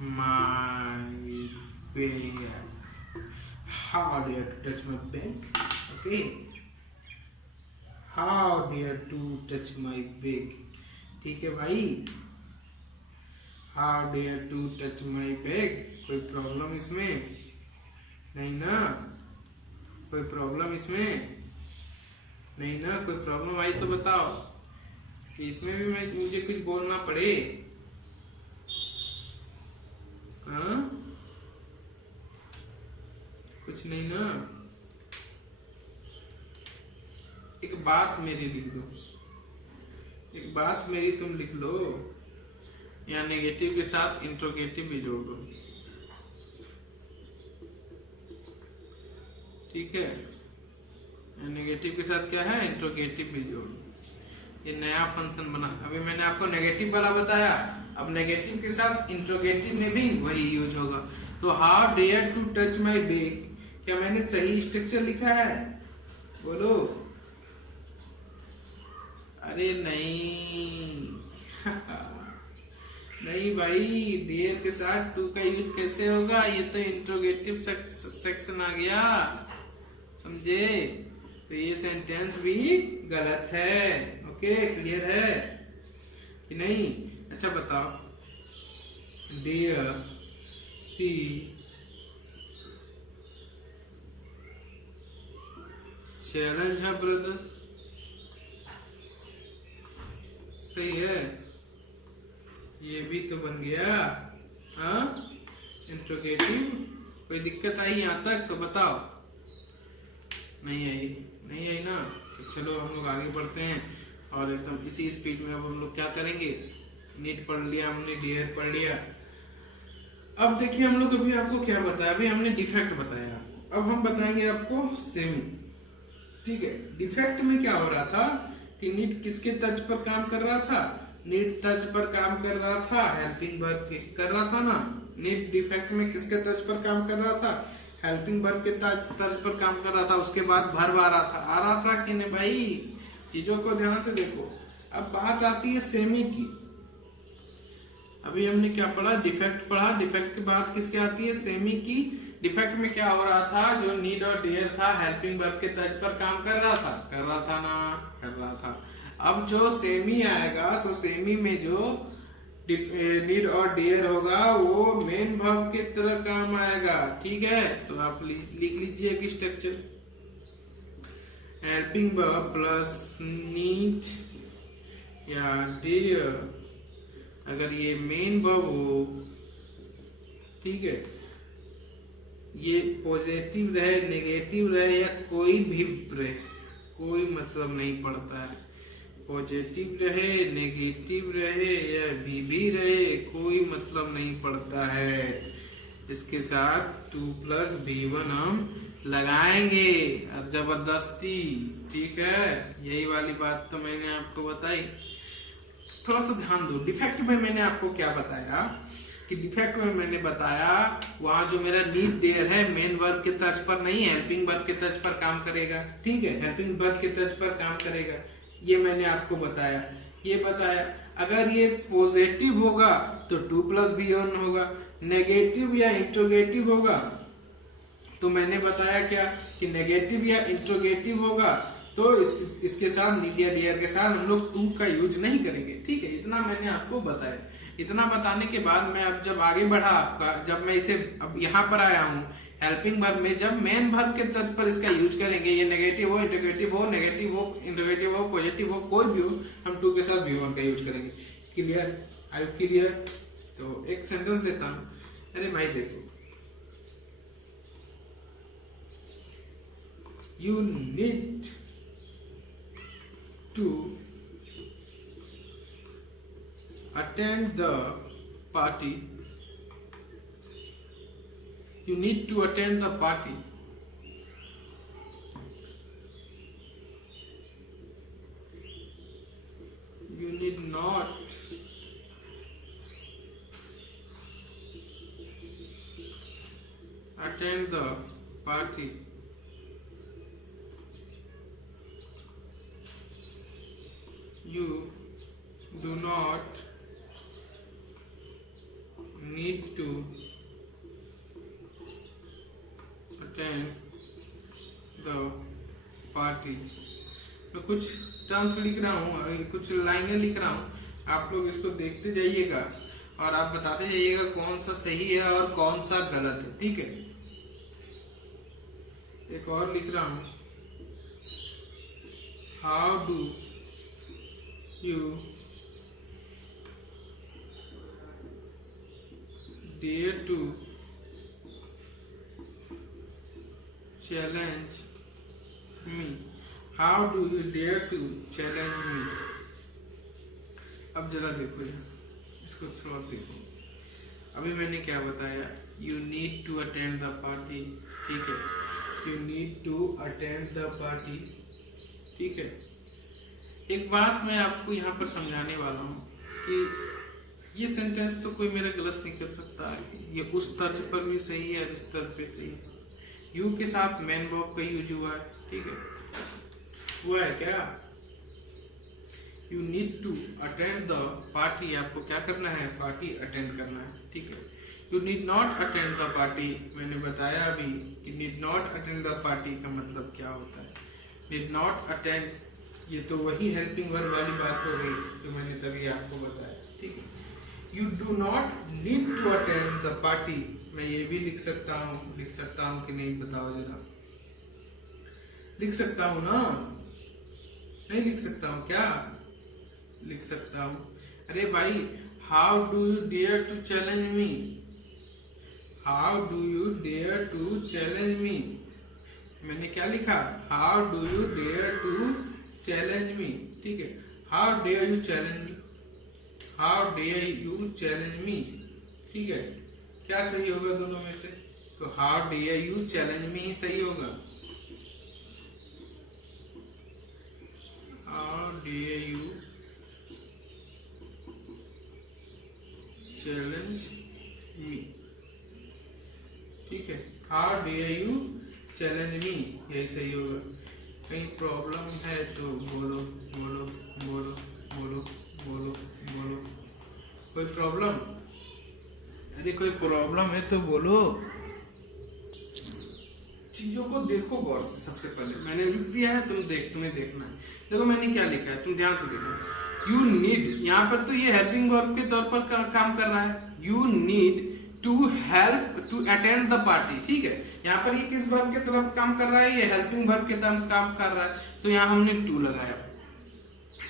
my bag, how dare to touch my bag, okay, how dare to touch my bag, ठीक है भाई, how dare to touch my bag, कोई प्रॉब्लम इसमें नहीं ना, कोई प्रॉब्लम इसमें नहीं ना, कोई प्रॉब्लम आई तो बताओ कि इसमें भी मुझे कुछ बोलना पड़े। हाँ, कुछ नहीं ना, एक बात मेरी लिख दो, एक बात मेरी तुम लिख लो, या नेगेटिव के साथ इंट्रोगेटिव भी जोड़ दो, ठीक है। नेगेटिव के साथ क्या है, इंट्रोगेटिव भी जोड़ दो। ये नया फंक्शन बना, अभी मैंने आपको नेगेटिव वाला बताया, अब नेगेटिव के साथ इंट्रोगेटिव में भी वही यूज होगा। तो how dare to touch my bag, क्या मैंने सही स्ट्रक्चर लिखा है, बोलो। अरे नहीं नहीं भाई, डेयर के साथ टू का यूज कैसे होगा, ये तो इंट्रोगेटिव सेक्शन आ गया, समझे। तो ये सेंटेंस भी गलत है। ओके, क्लियर है कि नहीं? अच्छा बताओ, डियर सी चैलेंज है ब्रदर, सही है, ये भी तो बन गया। हाँ, इंट्रोगेटिव। कोई दिक्कत आई यहाँ तक तो बताओ। नहीं आई, नहीं आई ना, तो चलो हम लोग आगे बढ़ते हैं और एकदम इसी स्पीड में अब हम लोग क्या करेंगे, नीट पढ़ लिया हमने, डियर पढ़ लिया। अब देखिए हम लोग अभी आपको क्या बताया, अभी हमने डिफेक्ट बताया, अब हम बताएंगे आपको सेमी। ठीक है, डिफेक्ट में क्या हो रहा था कि नीट किसके तर्ज पर काम कर रहा था, नीट तर्ज पर काम कर रहा था, हेल्पिंग वर्ब के कर रहा था ना। नीट डिफेक्ट में किसके तर्ज पर काम कर रहा था, हेल्पिंग वर्ब के तर्ज पर काम कर रहा था, उसके बाद वर्ब आ रहा था कि नहीं भाई, चीजों को ध्यान से देखो। अब बात आती है सेमी की। अभी हमने क्या पढ़ा, डिफेक्ट पढ़ा। डिफेक्ट के बाद किसके आती है, सेमी की। डिफेक्ट में क्या हो रहा था, जो नीड और डेयर था हेल्पिंग वर्ब के तर्ज पर काम कर रहा था। अब जो सेमी आएगा तो सेमी में जो नीड और डेयर होगा वो मेन वर्ब की तरह काम आएगा। ठीक है, तो आप लिख लीजिए कि structure helping verb plus need या डेयर, अगर ये मेन वर्ब हो, ठीक है, ये पॉजिटिव रहे, नेगेटिव रहे या कोई भी रहे, कोई मतलब नहीं पड़ता है। पॉजिटिव रहे, नेगेटिव रहे या भी रहे, कोई मतलब नहीं पड़ता है। इसके साथ 2 + B1 हम लगाएंगे और जबरदस्ती। ठीक है, यही वाली बात तो मैंने आपको बताई। थोड़ा सा ध्यान दो, डिफेक्ट में मैंने आपको क्या बताया कि डिफेक्ट में मैंने बताया वहां जो मेरा नीड डेयर है मेन वर्ब के तर्ज पर नहीं, हेल्पिंग वर्ब के तर्ज पर काम करेगा। ठीक है, हेल्पिंग वर्ब के तर्ज पर काम करेगा, ये मैंने आपको बताया। ये बताया अगर ये पॉजिटिव होगा तो 2 + B1 होगा, नेगेटिव या इंट्रोगेटिव होगा तो मैंने बताया क्या कि नेगेटिव या इंट्रोगेटिव होगा तो इसके साथ नीड या डेयर के साथ हम लोग 2 का यूज नहीं करेंगे। ठीक है, इतना मैंने आपको बताया। इतना बताने के बाद मैं अब जब आगे बढ़ा आपका, जब मैं इसे अब यहाँ पर आया हूँ हेल्पिंग वर्ब में, जब मेन वर्ब के तर्ज पर इसका यूज करेंगे, ये नेगेटिव हो, इंट्रोगेटिव हो, नेगेटिव हो, इंट्रोगेटिव हो, पॉजिटिव हो, कोई भी हो, हम 2 के साथ B1 का यूज करेंगे। क्लियर? I clear? तो एक सेंटेंस देता हूँ। अरे भाई देखो, you need to attend the party. You need to attend the party. You need not attend the party. You do not need to attend the party. मैं कुछ टर्म्स लिख रहा हूँ, कुछ लाइनें लिख रहा हूँ, आप लोग इसको देखते जाइएगा और आप बताते जाइएगा कौन सा सही है और कौन सा गलत है। ठीक है, एक और लिख रहा हूँ, how do you dare to challenge me? How do you dare to challenge me? अब जरा देखो यहाँ, इसको थोड़ा देखो। अभी मैंने क्या बताया, you need to attend the party। ठीक है, you need to attend the party। ठीक है, एक बात मैं आपको यहाँ पर समझाने वाला हूँ कि ये सेंटेंस तो कोई मेरा गलत नहीं कर सकता, ये उस तर्ज पर भी सही है और इस तर्ज पे सही है। यू के साथ मेन वर्ब का यूज हुआ है। ठीक है, हुआ है क्या? You need to attend the party, आपको क्या करना है, पार्टी अटेंड करना है। ठीक है, you need not attend the party, मैंने बताया अभी कि need not attend the party का मतलब क्या होता है। नीड नॉट अटेंड, ये तो वही हेल्पिंग वर्ब वाली बात हो गई जो मैंने तभी आपको बताया। ठीक है, you do not need to attend the party, मैं ये भी लिख सकता हूँ कि नहीं, बताओ जरा। लिख सकता हूँ ना? नहीं लिख सकता हूँ क्या? लिख सकता हूँ। अरे भाई, how do you dare to challenge me? How do you dare to challenge me? मैंने क्या लिखा, how do you dare to challenge me. ठीक है, how dare you challenge me, how dare you challenge me. ठीक है, क्या सही होगा दोनों में से? तो how dare you challenge me ही सही होगा। How dare you challenge me. ठीक है, how dare you challenge me, यही सही होगा। कहीं प्रॉब्लम है तो बोलो बोलो बोलो बोलो बोलो बोलो। कोई प्रॉब्लम? अरे कोई प्रॉब्लम है तो बोलो। चीजों को देखो गौर से। सबसे पहले मैंने लिख दिया है, तुम्हें देखना है। देखो मैंने क्या लिखा है, तुम ध्यान से देखो। यू नीड, यहाँ पर तो ये हेल्पिंग वर्ब के तौर पर काम कर रहा है। You need to help to attend the party, ठीक है। यहाँ पर ये किस वर्ब के तरफ काम कर रहा है? ये हेल्पिंग वर्ब के तरफ काम कर रहा है, तो यहाँ हमने टू लगाया।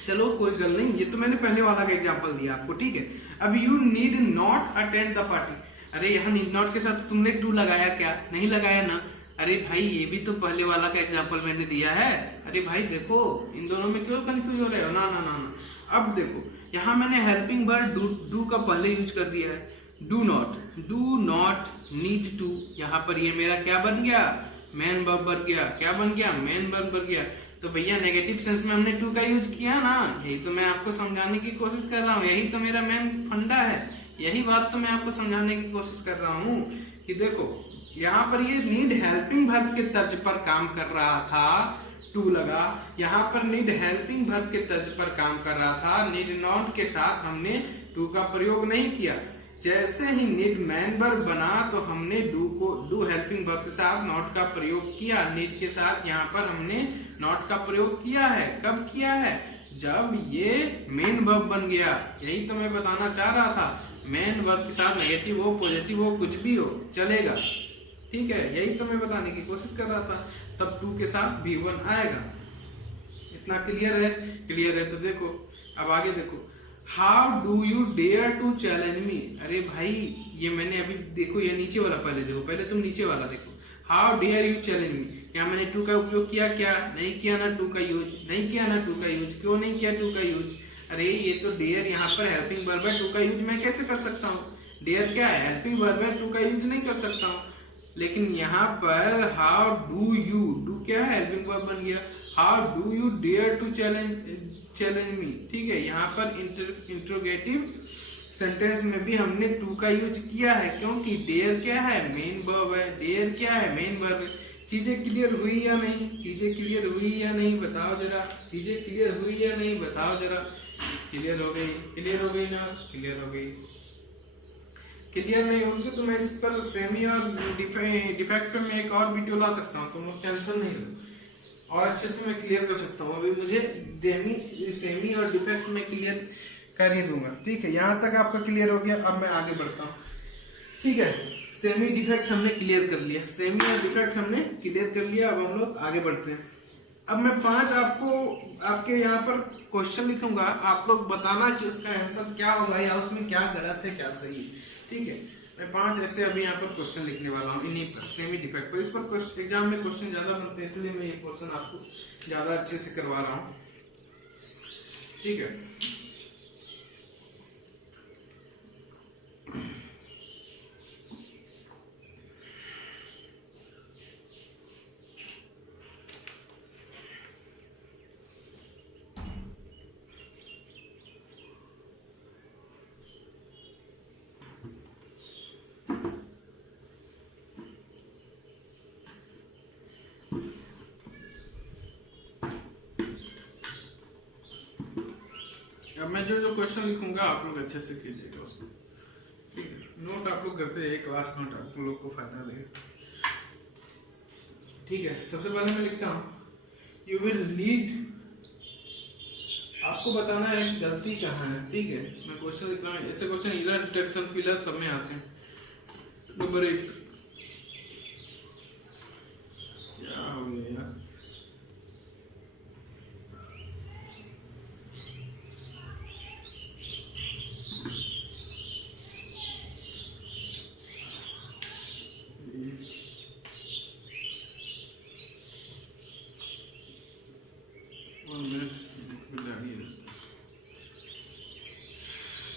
चलो कोई गल नहीं, ये तो मैंने पहले वाला का एग्जांपल दिया आपको, ठीक है। अब you need not attend the party, अरे यहाँ नीड नॉट के साथ तुमने टू लगाया क्या? नहीं लगाया ना। अरे भाई ये भी तो पहले वाला का एग्जांपल मैंने दिया है। अरे भाई देखो, इन दोनों में क्यों कंफ्यूज हो रहे हो? ना ना ना ना। अब देखो यहाँ मैंने हेल्पिंग वर्ब डू का पहले यूज कर दिया है। डू नॉट नीड टू, यहाँ पर ये मेरा क्या बन गया? मेन वर्ब बन गया। क्या बन गया? मेन वर्ब बन गया। तो भैया नेगेटिव सेंस में हमने टू का यूज किया ना, यही तो मैं आपको समझाने की कोशिश कर रहा हूँ। यही तो मेरा मेन फंडा है, यही बात तो मैं आपको समझाने की कोशिश कर रहा हूँ कि देखो यहाँ पर ये नीड हेल्पिंग वर्ब के तर्ज पर काम कर रहा था, टू लगा। यहाँ पर नीड हेल्पिंग वर्ब के तर्ज पर काम कर रहा था, नीड नॉट के साथ हमने टू का प्रयोग नहीं किया। जैसे ही नीड मैन वर्ब बना तो हमने डू हेल्पिंग वर्ब के साथ नॉट का प्रयोग किया। नीड के साथ यहाँ पर हमने नॉट का प्रयोग किया है। कब किया है? जब ये मेन वर्ब बन गया। यही तो मैं बताना चाह रहा था। मेन वर्ब के साथ नेगेटिव हो, पॉजिटिव हो, कुछ भी हो चलेगा, ठीक है। यही तो मैं बताने की कोशिश कर रहा था। तब टू के साथ V1 आएगा। इतना क्लियर है? क्लियर है तो देखो अब आगे देखो। How do you dare to challenge me, अरे भाई ये मैंने अभी देखो, ये नीचे वाला पहले देखो, पहले तुम नीचे वाला देखो। How dare you challenge me, क्या मैंने टू का उपयोग किया? क्या नहीं किया ना टू का यूज, नहीं किया ना टू का यूज। क्यों नहीं किया टू का यूज? अरे ये तो डेयर यहाँ पर हेल्पिंग वर्ब है, टू का यूज मैं कैसे कर सकता हूँ? डेयर क्या है? हेल्पिंग वर्ब है, टू का यूज नहीं कर सकता हूँ। लेकिन यहाँ पर हाउ डू यू, डू क्या है? हेल्पिंग वर्ब बन गया। How do you dare to challenge me, ठीक है। यहाँ पर इंट्रोगेटिव सेंटेंस में भी हमने टू का यूज किया है, क्योंकि डेयर क्या है? मेन वर्ब है। डेयर क्या है? मेन वर्ब है। चीजें क्लियर हुई या नहीं? चीजें क्लियर हुई या नहीं बताओ जरा। चीजें क्लियर हुई या नहीं बताओ जरा। क्लियर हो गई? क्लियर हो गई ना? क्लियर हो गई। क्लियर नहीं होगी तो मैं इस पर सेमी और डिफेक्ट पे मैं एक और वीडियो ला सकता हूँ, तुम लोग टेंशन नहीं लो, और अच्छे से मैं क्लियर कर सकता हूँ। अभी मुझे सेमी और डिफेक्ट में क्लियर कर ही दूंगा, ठीक है। यहाँ तक आपका क्लियर हो गया। अब मैं आगे बढ़ता हूँ, ठीक है। सेमी डिफेक्ट हमने क्लियर कर लिया, सेमी और डिफेक्ट हमने क्लियर कर लिया। अब हम लोग आगे बढ़ते हैं। अब मैं 5 आपके यहाँ पर क्वेश्चन लिखूंगा, आप लोग बताना कि उसका आंसर क्या होगा या उसमें क्या गलत है क्या सही है, ठीक है। मैं 5 ऐसे अभी यहाँ पर क्वेश्चन लिखने वाला हूँ इन्हीं पर, सेमी डिफेक्ट पर। इस पर एग्जाम में क्वेश्चन ज्यादा बनते हैं, इसलिए मैं ये क्वेश्चन आपको ज्यादा अच्छे से करवा रहा हूँ, ठीक है। अब मैं जो क्वेश्चन लिखूंगा आप लोग अच्छे से कीजिएगा उसको, ठीक है। नोट आप लोग करते हैं, क्लास नोट आप लोग को फायदा देगा, ठीक है। सबसे पहले मैं लिखता हूँ यू विल लीड, आपको बताना है गलती कहाँ है, ठीक है। मैं क्वेश्चन लिख रहा हूँ, ऐसे क्वेश्चन इरर डिटेक्शन फिलर सब में आते हैं। नंबर 1, क्या हो गया यार?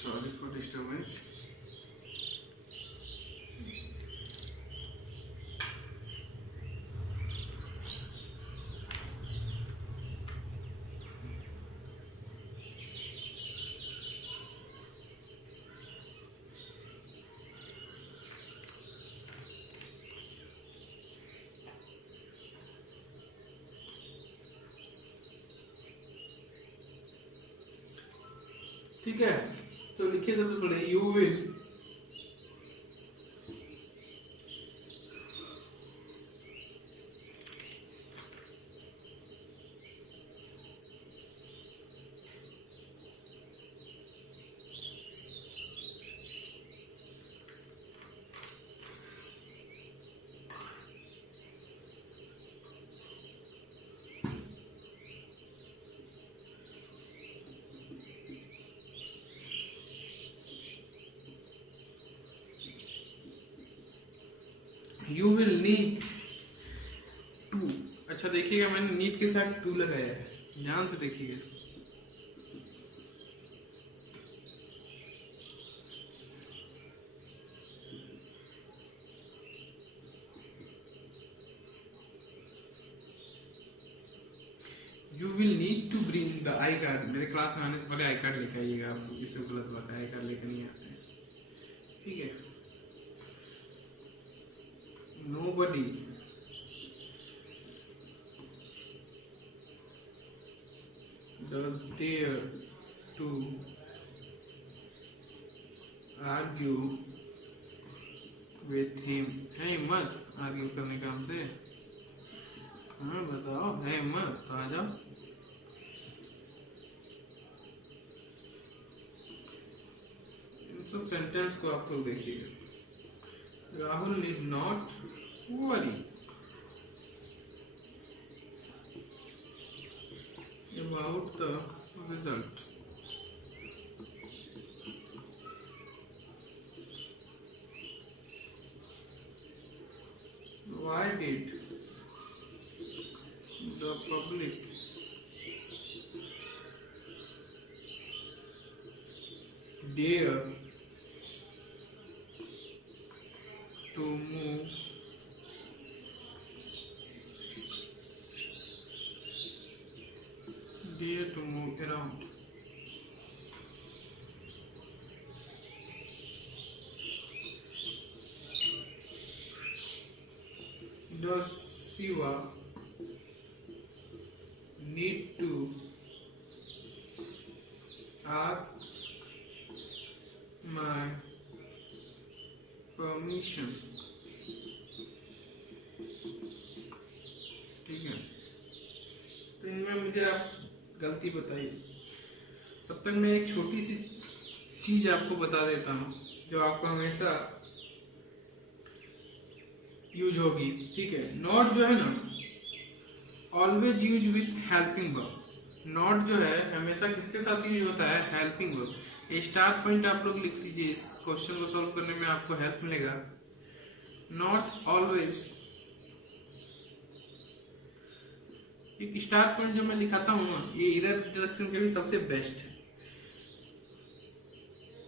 Sorry for disturbance. ठीक है, तो तो लिखिए सबसे पहले यू विल नीड टू। अच्छा देखिएगा, मैंने नीड के साथ टू लगाया है, ध्यान से देखिएगा इसको। You will need to bring the I card. मेरे क्लास में आने से पहले आई कार्ड लेके आइएगा, आप इससे गलत बात है, आई कार्ड लेकर नहीं आते हैं, ठीक है। Nobody does dare to argue with him। है हिम्मत आर्ग्यू करने का हमसे? हाँ बताओ, है हिम्मत तो आ जाओ। इन सब सेंटेंस को आप लोग देखिएगा। Rahul need not worry about the result। Why did the public dare to move around? Does Shiva need to ask my permission? ठीक है, तो इनमें मुझे आप गलती बताइए। तब तक मैं एक छोटी सी चीज आपको बता देता हूँ जो आपको हमेशा यूज होगी, ठीक है। नॉट जो है ना, always use with helping verb. Not जो है हमेशा किसके साथ यूज होता है? Helping verb. ये स्टार पॉइंट आप लोग लिख लीजिए, इस क्वेश्चन को सॉल्व करने में आपको हेल्प मिलेगा। नॉट ऑलवेज, एक स्टार पॉइंट जो मैं लिखाता हूँ ना, ये एरर डिटेक्शन के लिए सबसे बेस्ट है।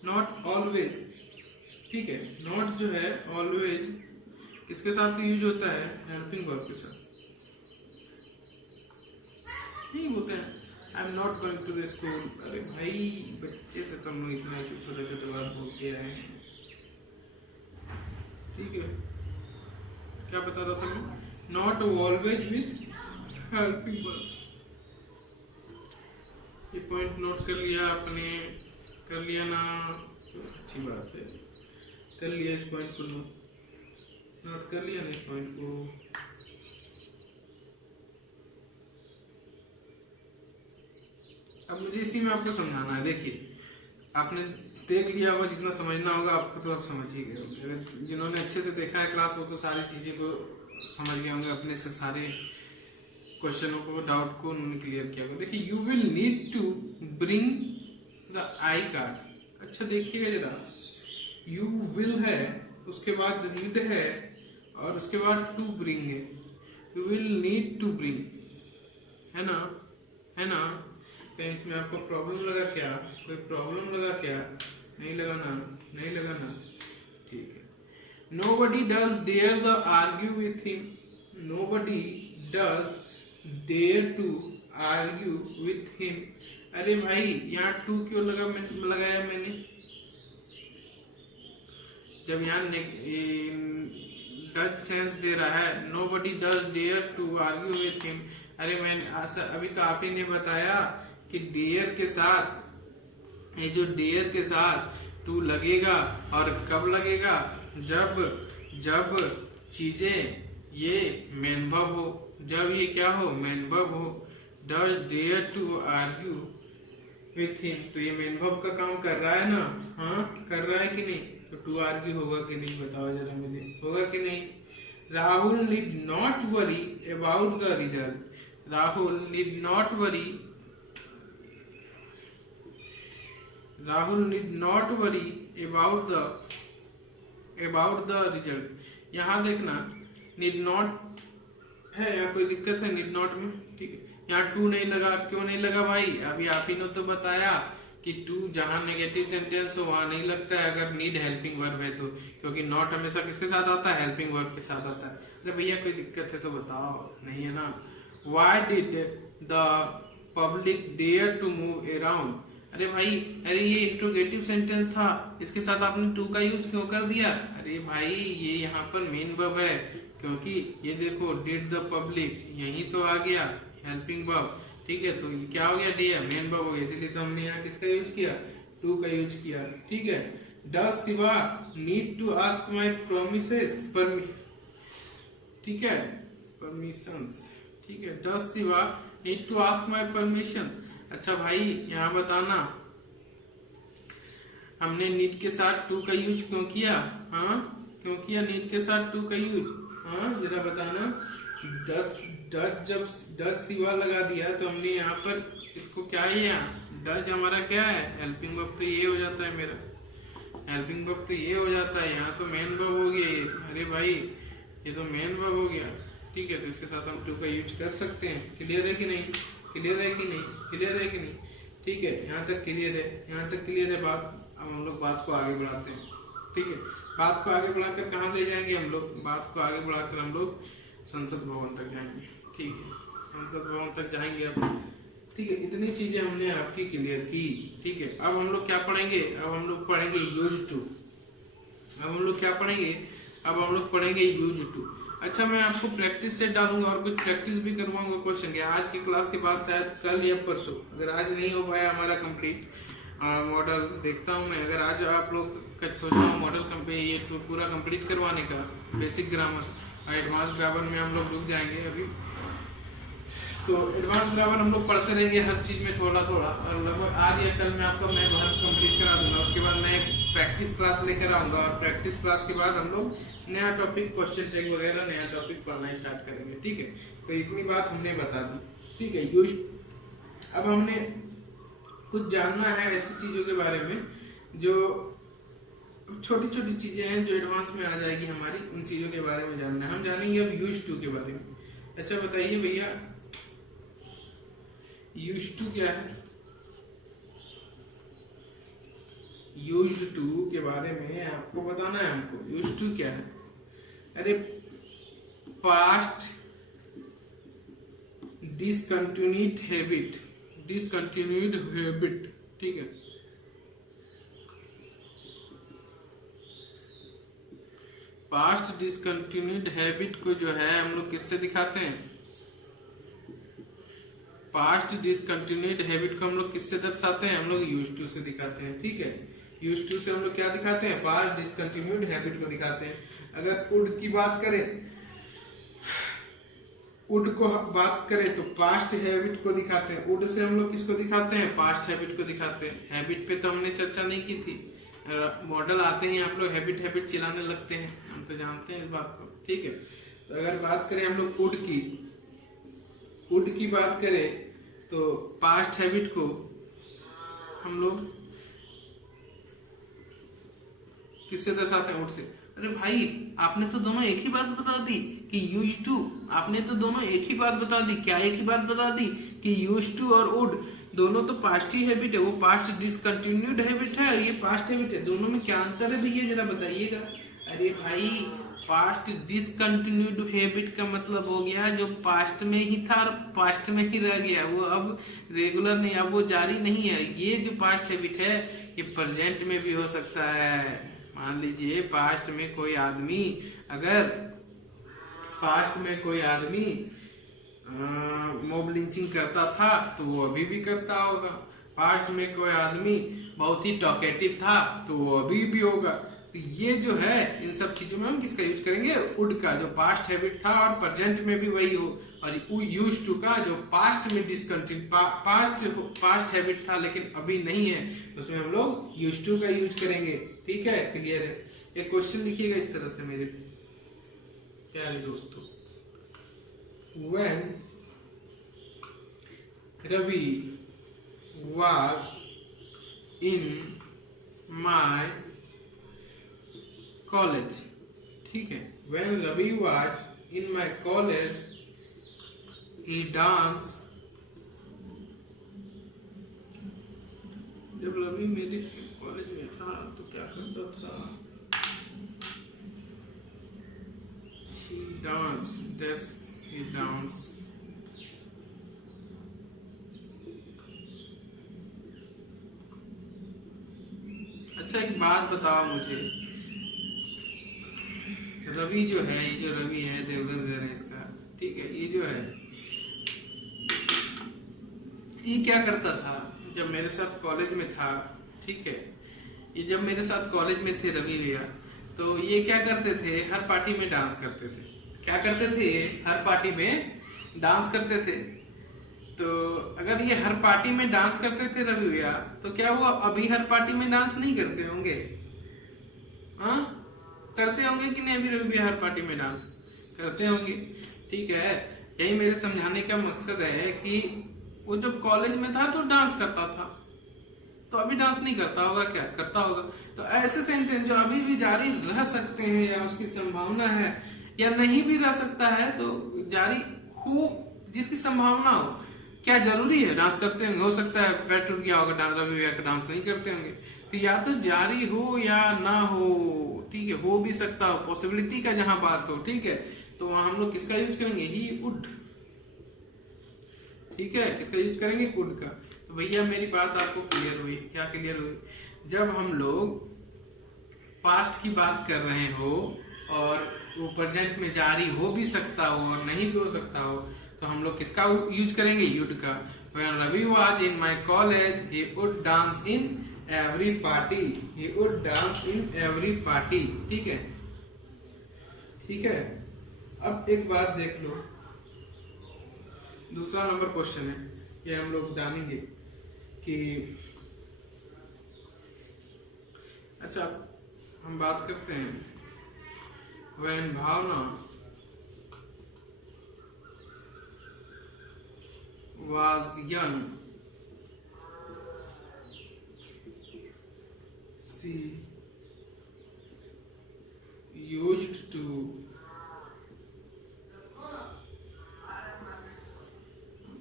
नॉट ऑलवेज, ठीक है। नॉट जो है ऑलवेज किसके साथ यूज होता है? हेल्पिंग वर्ब के साथ। नहीं बोलते हैं I am not going to the school. अरे भाई, बच्चे से तुम लोग इतना छोटे छोटे बात बोलते आए हैं, ठीक है। क्या बता रहा था मैं? Not always with helping verb. ये पॉइंट नोट कर लिया आपने? कर लिया ना? अच्छी बात है, कर लिया। इस पॉइंट को नोट कर लिया ना, इस पॉइंट को। अब मुझे इसी में आपको समझाना है। देखिए, आपने देख लिया होगा, जितना समझना होगा आपको तो आप समझ ही गए होंगे। जिन्होंने अच्छे से देखा है क्लास, वो तो सारी चीजें को समझ गए होंगे, अपने से सारे क्वेश्चनों को, डाउट को उन्होंने क्लियर किया होगा। देखिए, you will need to bring the I card. अच्छा देखिएगा जरा, यू विल है, उसके बाद नीड है, और उसके बाद टू ब्रिंग है। You will need to bring, है ना, है ना। कहीं इसमें आपको प्रॉब्लम लगा क्या? कोई प्रॉब्लम लगा क्या? नहीं लगा ना, नहीं लगा ना, ठीक है। Nobody does dare the argue with him। Nobody does dare to argue with him। अरे भाई, यहाँ टू क्यों लगाया मैंने? जब यहाँ डज सेंस दे रहा है, nobody does dare to argue with him। अरे मैं अभी तो आप ही ने बताया कि डेयर के साथ ये जो डेयर के साथ टू लगेगा, और कब लगेगा, जब जब चीजें ये मेन वर्ब हो, जब ये क्या हो, मेन वर्ब हो। Does dare to argue with him, तो ये मेन वर्ब का काम कर रहा है ना, हाँ कर रहा है कि नहीं, तो टू आर्ग्यू होगा कि नहीं, बताओ जरा मुझे, होगा कि नहीं। Rahul need not worry about the result, Rahul need not worry, Rahul need not worry about the result. यहाँ देखना नीड नॉट है, यहाँ कोई दिक्कत है नीड नॉट में, ठीक है। यहाँ टू नहीं लगा, क्यों नहीं लगा भाई, अभी आप ही ने तो बताया कि टू जहाँ नेगेटिव सेंटेंस हो वहां नहीं लगता है अगर नीड हेल्पिंग वर्ब है तो, क्योंकि नॉट हमेशा किसके साथ आता है, हेल्पिंग वर्ब के साथ आता है। अरे भैया कोई दिक्कत है तो बताओ, नहीं है ना। Why did the public dare to move around, अरे भाई, अरे ये इंट्रोगेटिव सेंटेंस था, इसके साथ आपने टू का यूज क्यों कर दिया। अरे भाई ये यहाँ पर मेन वर्ब है, क्योंकि ये देखो डिड द पब्लिक, यही तो आ गया हेल्पिंग वर्ब, ठीक है। तो ये क्या हो गया, डी है, मेन वर्ब हो गया, इसीलिए तो हमने यहाँ किसका यूज किया, टू का यूज किया, ठीक है। Does Shiva need to ask my promises, ठीक है, परमिशंस, ठीक है। Does Shiva need to ask my permission, अच्छा भाई यहाँ बताना हमने नीड के साथ टू का यूज क्यों किया, हाँ क्यों किया नीड के साथ टू का यूज, हाँ जरा बताना। डज शिवा लगा दिया तो हमने यहाँ पर इसको क्या किया, डज हमारा क्या है, हेल्पिंग वर्ब, तो ये हो जाता है मेरा, हेल्पिंग वर्ब तो ये हो जाता है, यहाँ तो मेन वर्ब हो गया ये, अरे भाई ये तो मेन वर्ब हो गया, ठीक है। तो इसके साथ हम टू का यूज कर सकते हैं, क्लियर है कि नहीं, क्लियर है कि नहीं, क्लियर है कि नहीं, ठीक है। यहाँ तक क्लियर है, यहाँ तक क्लियर है बात। अब हम लोग बात को आगे बढ़ाते हैं, ठीक है। बात को आगे बढ़ाकर कहाँ ले जाएंगे हम लोग, बात को आगे बढ़ाकर हम लोग संसद भवन तक जाएंगे, ठीक है, संसद भवन तक जाएंगे अब, ठीक है। इतनी चीजें हमने आपकी क्लियर की, ठीक है। अब हम लोग क्या पढ़ेंगे, अब हम लोग पढ़ेंगे यूज टू, अब हम लोग क्या पढ़ेंगे, अब हम लोग पढ़ेंगे यूज टू। अच्छा मैं आपको प्रैक्टिस सेट डालूंगा और कुछ प्रैक्टिस भी करवाऊंगा क्वेश्चन के, आज की क्लास के बाद शायद कल या परसों, अगर आज नहीं हो पाया हमारा कंप्लीट मॉडल, देखता हूँ मैं, अगर आज आप लोग सोच रहा हूँ मॉडल ये पूरा कंप्लीट करवाने का, बेसिक ग्रामर, एडवांस ग्रामर में हम लोग रुक जाएंगे अभी, तो एडवांस ग्रामर हम लोग पढ़ते रहेंगे हर चीज में थोड़ा थोड़ा, और लगभग आज या कल मैं आपका मैं घर कंप्लीट करा दूंगा। उसके बाद मैं एक प्रैक्टिस क्लास लेकर आऊंगा, और प्रैक्टिस क्लास के बाद हम लोग नया टॉपिक, क्वेश्चन टैग वगैरह नया टॉपिक पढ़ना स्टार्ट करेंगे, ठीक है। तो इतनी बात हमने बता दी, ठीक है। यूज, अब हमने कुछ जानना है ऐसी चीजों के बारे में जो छोटी छोटी चीजें हैं जो एडवांस में आ जाएगी हमारी, उन चीजों के बारे में जानना है। हम जानेंगे अब यूज टू के बारे में। अच्छा बताइए भैया यूज टू क्या है, यूज टू के बारे में आपको बताना है हमको, यूज टू क्या है। अरे past discontinued habit, discontinued habit, ठीक है। पास्ट डिसकंटिन्यूड हैबिट को जो है हम लोग किससे दिखाते हैं, पास्ट डिसकंटिन्यूड हैबिट को हम लोग किससे दर्शाते हैं, हम लोग यूज टू से दिखाते हैं, ठीक है। यूज टू से हम लोग क्या दिखाते हैं, पास्ट डिसकंटिन्यूड हैबिट को दिखाते हैं। अगर वुड की बात करें, वुड को बात करें तो पास्ट हैबिट को दिखाते हैं, वुड से हम लोग किसको दिखाते हैं, पास्ट हैबिट को दिखाते हैं। हैबिट पे तो हमने चर्चा नहीं की थी, मॉडल आते ही आप लोग हैबिट हैबिट चिल्लाने लगते हैं, हम तो जानते हैं इस बात को, ठीक है। तो अगर बात करें हम लोग वुड की, वुड की बात करें तो पास्ट हैबिट को हम लोग किससे दर्शाते हैं, वुड से। अरे भाई आपने तो दोनों एक ही बात बता दी कि यूज टू, आपने तो दोनों एक ही बात बता दी, क्या एक ही बात बता दी कि यूज टू और वुड दोनों तो पास्ट ही हैबिट है, वो पास्ट डिसकंटिन्यूड हैबिट है, ये पास्ट हैबिट है, दोनों में क्या अंतर है भैया जरा बताइएगा। अरे भाई पास्ट डिसकंटिन्यूड हैबिट का मतलब हो गया जो पास्ट में ही था और पास्ट में ही रह गया, वो अब रेगुलर नहीं, अब वो जारी नहीं है। ये जो पास्ट हैबिट है ये प्रेजेंट में भी हो सकता है। मान लीजिए पास्ट में कोई आदमी, अगर पास्ट में कोई आदमी मॉब लिंचिंग करता था तो वो अभी भी करता होगा। पास्ट में कोई आदमी बहुत ही टॉकेटिव था, तो वो अभी भी होगा। तो ये जो है इन सब चीजों में हम किसका यूज करेंगे, वुड का, जो पास्ट हैबिट था और प्रेजेंट में भी वही हो। और यूज टू का जो पास्ट में डिसकंटिन्यू पास्ट हैबिट था लेकिन अभी नहीं है, उसमें हम लोग यूज टू का यूज करेंगे। ठीक है, क्लियर है। एक क्वेश्चन लिखिएगा इस तरह से मेरे प्यारे दोस्तों, when Ravi was in my college, ठीक है, when Ravi was in my college he danced, जब रवि मेरे कॉलेज में था तो क्या करता था, he danced अच्छा एक बात बताओ मुझे, रवि जो है, ये जो रवि है देवघर घर है इसका, ठीक है, ये जो है ये क्या करता था जब मेरे साथ कॉलेज में था, ठीक है, ये जब मेरे साथ कॉलेज में थे रवि भैया, तो ये क्या करते थे, हर पार्टी में डांस करते थे। क्या करते थे, हर पार्टी में डांस करते थे। तो अगर ये हर पार्टी में डांस करते थे रवि भैया, तो क्या वो अभी हर पार्टी में डांस नहीं करते होंगे? हाँ, करते होंगे कि नहीं? अभी रवि भैया हर पार्टी में डांस करते होंगे। ठीक है, यही मेरे समझाने का मकसद है कि वो जब कॉलेज में था तो डांस करता था, तो अभी डांस नहीं करता होगा, क्या करता होगा? तो ऐसे सेंटेंस जो अभी भी जारी रह सकते हैं या उसकी संभावना है, या नहीं भी रह सकता है, तो जारी हो जिसकी संभावना हो, क्या जरूरी है डांस करते होंगे? हो सकता है पेट टूट गया होगा, रवि भैया का डांस नहीं करते होंगे। तो या तो जारी हो या ना हो, ठीक है, हो भी सकता हो, पॉसिबिलिटी का जहां बात हो, ठीक है, तो वहां हम लोग किसका यूज करेंगे, ही वुड। ठीक है, किसका यूज करेंगे, वुड का। तो भैया मेरी बात आपको क्लियर हुई? क्या क्लियर हुई? जब हम लोग पास्ट की बात कर रहे हो और वो प्रेजेंट में जारी हो भी सकता हो और नहीं भी हो सकता हो, तो हम लोग किसका यूज करेंगे, यूड का। When Ravi was in my college, he would dance in every party. He would dance in every party. ठीक है, ठीक है। अब एक बात देख लो, दूसरा नंबर क्वेश्चन है, ये हम लोग जानेंगे कि अच्छा हम बात करते हैं when Bhavna was young, she used to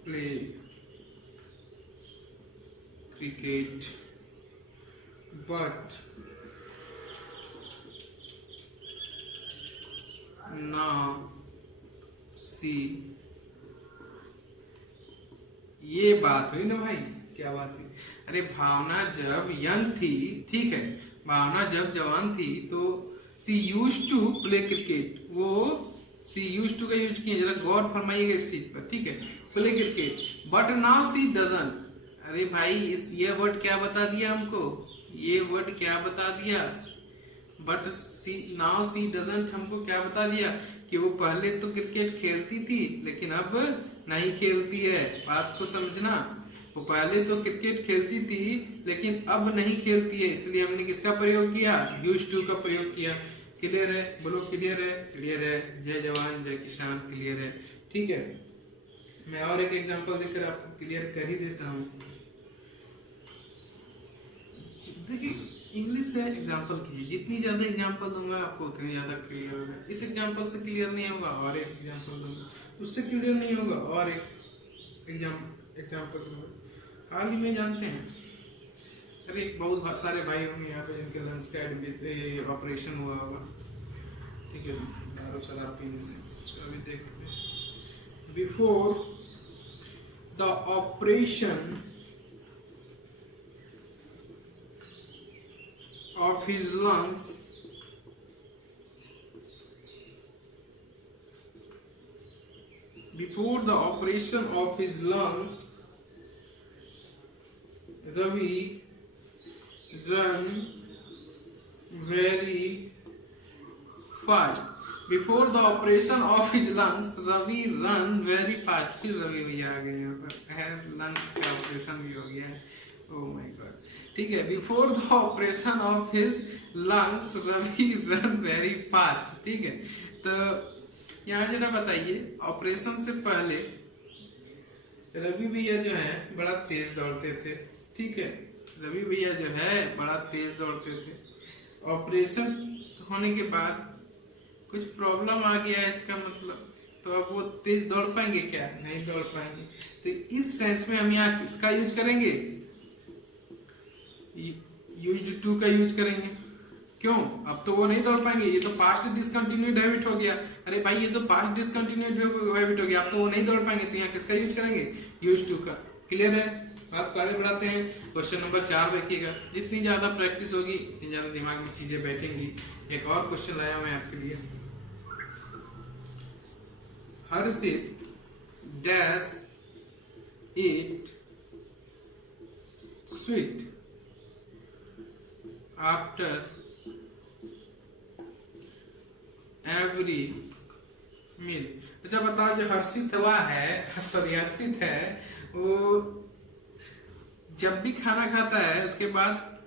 play cricket, but now she, ये बात हुई ना भाई, क्या बात हुई? अरे भावना जब यंग थी, ठीक है, भावना जब जवान थी तो सी यूज टू प्ले क्रिकेट, वो सी यूज टू का यूज किए, जरा गौर फरमाइएगा इस चीज पर, ठीक है, play cricket, but now she doesn't. अरे भाई ये वर्ड क्या बता दिया हमको, ये वर्ड क्या बता दिया, but she now she doesn't हमको क्या बता दिया कि वो पहले तो क्रिकेट खेलती थी लेकिन अब नहीं खेलती है। बात को समझना, वो पहले तो क्रिकेट खेलती थी लेकिन अब नहीं खेलती है, इसलिए हमने किसका प्रयोग किया, यूज टू का प्रयोग किया। क्लियर है? बोलो क्लियर है? क्लियर है। जय जवान जय किसान, क्लियर है। ठीक है, मैं और एक एग्जांपल देकर आपको क्लियर कर ही देता हूँ। देखिए इंग्लिश से एग्जांपल कीजिए, जितनी ज्यादा एग्जांपल दूंगा आपको उतनी ज्यादा क्लियर होगा। इस एग्जांपल से क्लियर नहीं होगा, और एक एग्जांपल दूंगा, उससे क्लियर नहीं होगा, और एक एग्जांपल दूंगा। हाल ही में जानते हैं, अरे बहुत सारे भाई होंगे यहाँ पे जिनके लंग्स का ऑपरेशन हुआ होगा, ठीक है, दारू शराब पीने से। अभी देखते हैं, before the operation of his lungs, before the operation of his lungs, Ravi run very fast. Before the operation of his lungs, Ravi run very fast. फिर रवि भैया आ गए यहाँ पर है, लंग्स का ऑपरेशन भी हो गया है. Oh my God. ठीक है. Before the operation of his lungs, Ravi run very fast. ठीक है. तो यहाँ जरा बताइए, ऑपरेशन से पहले रवि भैया जो है बड़ा तेज दौड़ते थे. ठीक है. रवि भैया जो है बड़ा तेज दौड़ते थे. ऑपरेशन होने के बाद कुछ प्रॉब्लम आ गया है, इसका मतलब तो अब वो तेज दौड़ पाएंगे क्या? नहीं दौड़ पाएंगे. तो इस सेंस में हम यहाँ इसका यूज करेंगे, यूज्ड टू का यूज करेंगे. क्यों? अब तो वो नहीं दौड़ पाएंगे, ये तो पास्ट डिसकंटिन्यूड हैबिट हो गया. अरे भाई ये तो पास्ट डिसकंटिन्यूड हैबिट हो गया, अब तो वो नहीं दौड़ पाएंगे. तो यहाँ किसका यूज करेंगे? यूज टू का. क्लियर है? बात को आगे बढ़ाते हैं. क्वेश्चन नंबर 4 देखिएगा. जितनी ज्यादा प्रैक्टिस होगी उतनी ज्यादा दिमाग में चीजें बैठेंगी. एक और क्वेश्चन लाया मैं आपके लिए. हर्षित dash eat sweet after every meal. अच्छा बताओ, जो हर्षित हुआ है, सॉरी हर्षित है, वो जब भी खाना खाता है उसके बाद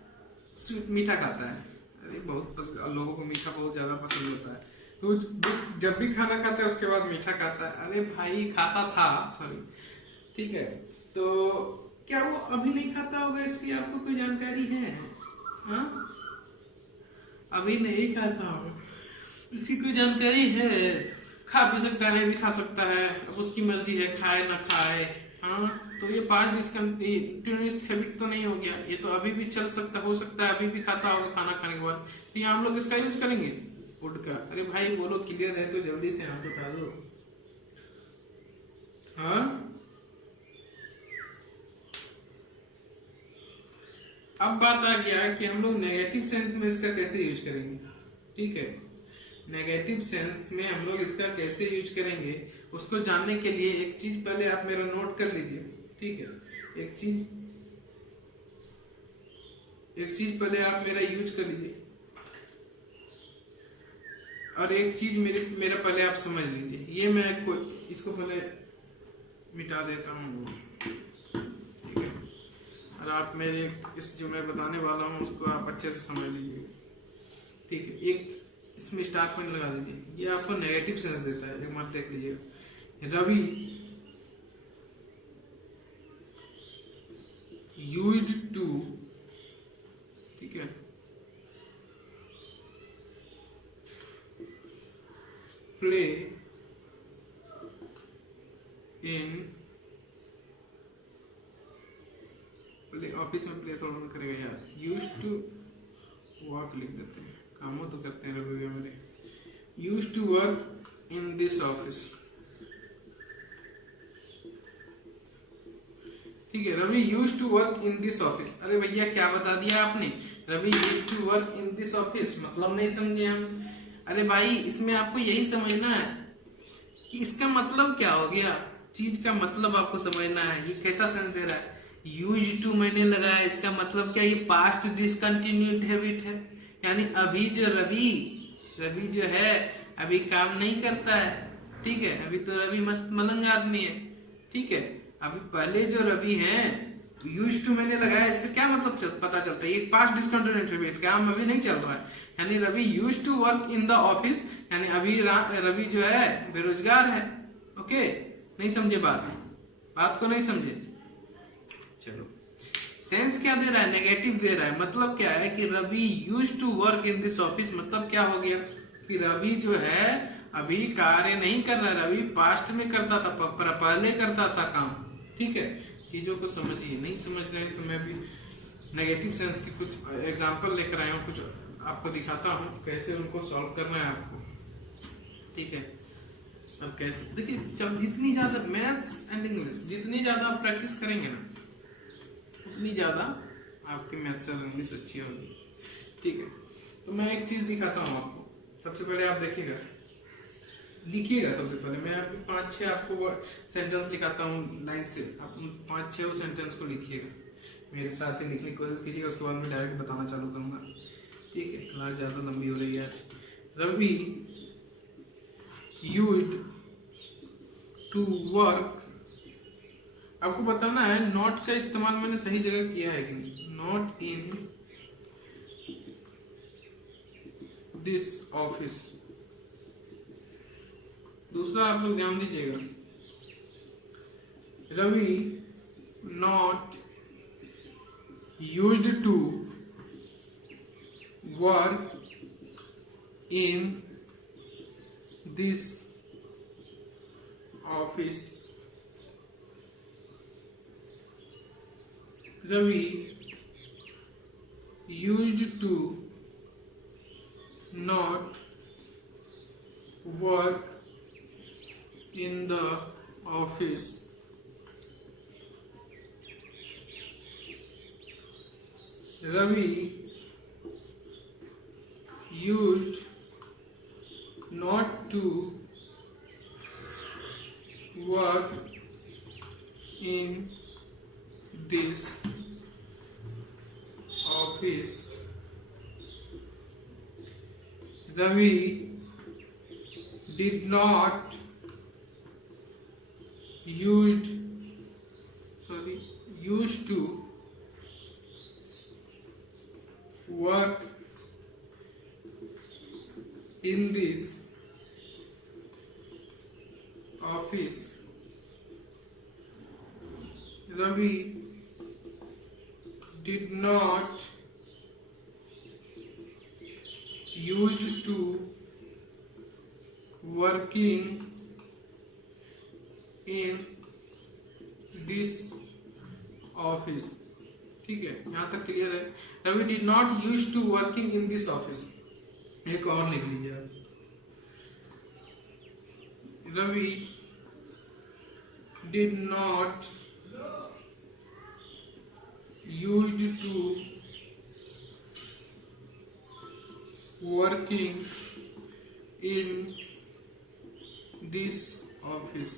स्वीट मीठा खाता है. अरे बहुत लोगों को मीठा बहुत ज्यादा पसंद होता है. तो जब भी खाना खाता है उसके बाद मीठा खाता है. अरे भाई खाता था, सॉरी. ठीक है. तो क्या वो अभी नहीं खाता होगा, इसकी आपको कोई जानकारी है? हाँ, अभी नहीं खाता होगा, इसकी कोई जानकारी है? खा भी सकता है, भी खा सकता है, अब उसकी मर्जी है, खाए ना खाए. हाँ, तो ये पास्ट डिसकंटिन्यूअस हैबिट तो नहीं हो गया, ये तो अभी भी चल सकता, हो सकता है अभी भी खाता होगा खाना खाने के बाद. तो यहाँ हम लोग इसका यूज करेंगे, फूड का. अरे भाई बोलो क्लियर है तो जल्दी से हाथ उठा दो. हाँ, अब बात आ गया कि हम लोग नेगेटिव सेंस में इसका कैसे यूज करेंगे. ठीक है. नेगेटिव सेंस में हम लोग इसका कैसे यूज करेंगे, उसको जानने के लिए एक चीज पहले आप मेरा नोट कर लीजिए. ठीक है. एक चीज पहले आप मेरा यूज कर लीजिए, और एक चीज मेरा पहले आप समझ लीजिए. ये मैं इसको पहले मिटा देता हूँ. ठीक है. और आप मेरे इस जो मैं बताने वाला हूँ उसको आप अच्छे से समझ लीजिए. ठीक है. एक इसमें स्टार पॉइंट लगा दीजिए. ये आपको नेगेटिव सेंस देता है, एक मत देख लीजिए. रवि यूज्ड टू, ठीक है, प्ले इन, प्ले ऑफिस में प्ले थोड़ा ना करेगा यार. यूज्ड टू वर्क लिख देते हैं, कामों तो करते हैं रवि मेरे. Used to work in this office. ठीक है. Ravi used to work in this office. अरे भैया क्या बता दिया आपने? Ravi used to work in this office, मतलब नहीं समझे हम. अरे भाई इसमें आपको यही समझना है कि इसका मतलब क्या हो गया, चीज का मतलब आपको समझना है. ये कैसा सेंस दे रहा है? यूज टू मैंने लगाया, इसका मतलब क्या? ये पास्ट डिसकंटिन्यूड हैबिट है. यानी अभी जो रवि जो है अभी काम नहीं करता है. ठीक है. अभी तो रवि मस्त मलंग आदमी है. ठीक है. अभी पहले जो रवि है यूज टू मैंने लगाया, इससे क्या मतलब पता चलता है? ये पास्ट डिसकंटिन्यूड हैबिट, काम अभी नहीं चल रहा है. यानी Ravi use to work in the office, यानी अभी रवि जो है बेरोजगार है. ओके. नहीं समझे बात को नहीं समझे. चलो, सेंस क्या दे रहा है? नेगेटिव दे रहा है. मतलब क्या है कि Ravi use to work in this office, मतलब क्या हो गया कि रवि जो है अभी कार्य नहीं कर रहा है. रवि पास्ट में करता था, पहले करता था काम. ठीक है. चीजों को समझिए. नहीं समझ रहे हैं तो मैं भी नेगेटिव सेंस की कुछ एग्जांपल लेकर आया हूँ, कुछ आपको दिखाता हूँ कैसे उनको सॉल्व करना है आपको. ठीक है. अब कैसे देखिए, जब जितनी ज्यादा मैथ्स एंड इंग्लिश जितनी ज्यादा आप प्रैक्टिस करेंगे ना उतनी ज्यादा आपकी मैथ्स और इंग्लिश अच्छी होगी. ठीक है. तो मैं एक चीज दिखाता हूँ आपको. सबसे पहले आप देखिएगा, लिखिएगा. सबसे पहले मैं आपको 5-6 आपको सेंटेंस दिखाता हूँ लाइन से. आप 5-6 सेंटेंस को लिखिएगा. मेरे साथ ही लिखने की कोशिश कीजिएगा, उसके बाद मैं डायरेक्ट बताना चालू करूंगा। ठीक है, क्लास ज़्यादा लंबी हो रही है आज। रवि यूज्ड टू वर्क, आपको बताना है नॉट का इस्तेमाल मैंने सही जगह किया है कि नहीं। Not in this office. दूसरा आप लोग ध्यान दीजिएगा, Ravi not used to work in this office. Ravi used to not work in the office. Ravi used not to work in this office. Ravi did not used to work in this office. Ravi did not used to working in this office. ठीक है, यहाँ तक clear है। Ravi did not use to working in this office. एक और लिख लीजिए आप, Ravi did not use to working in this office.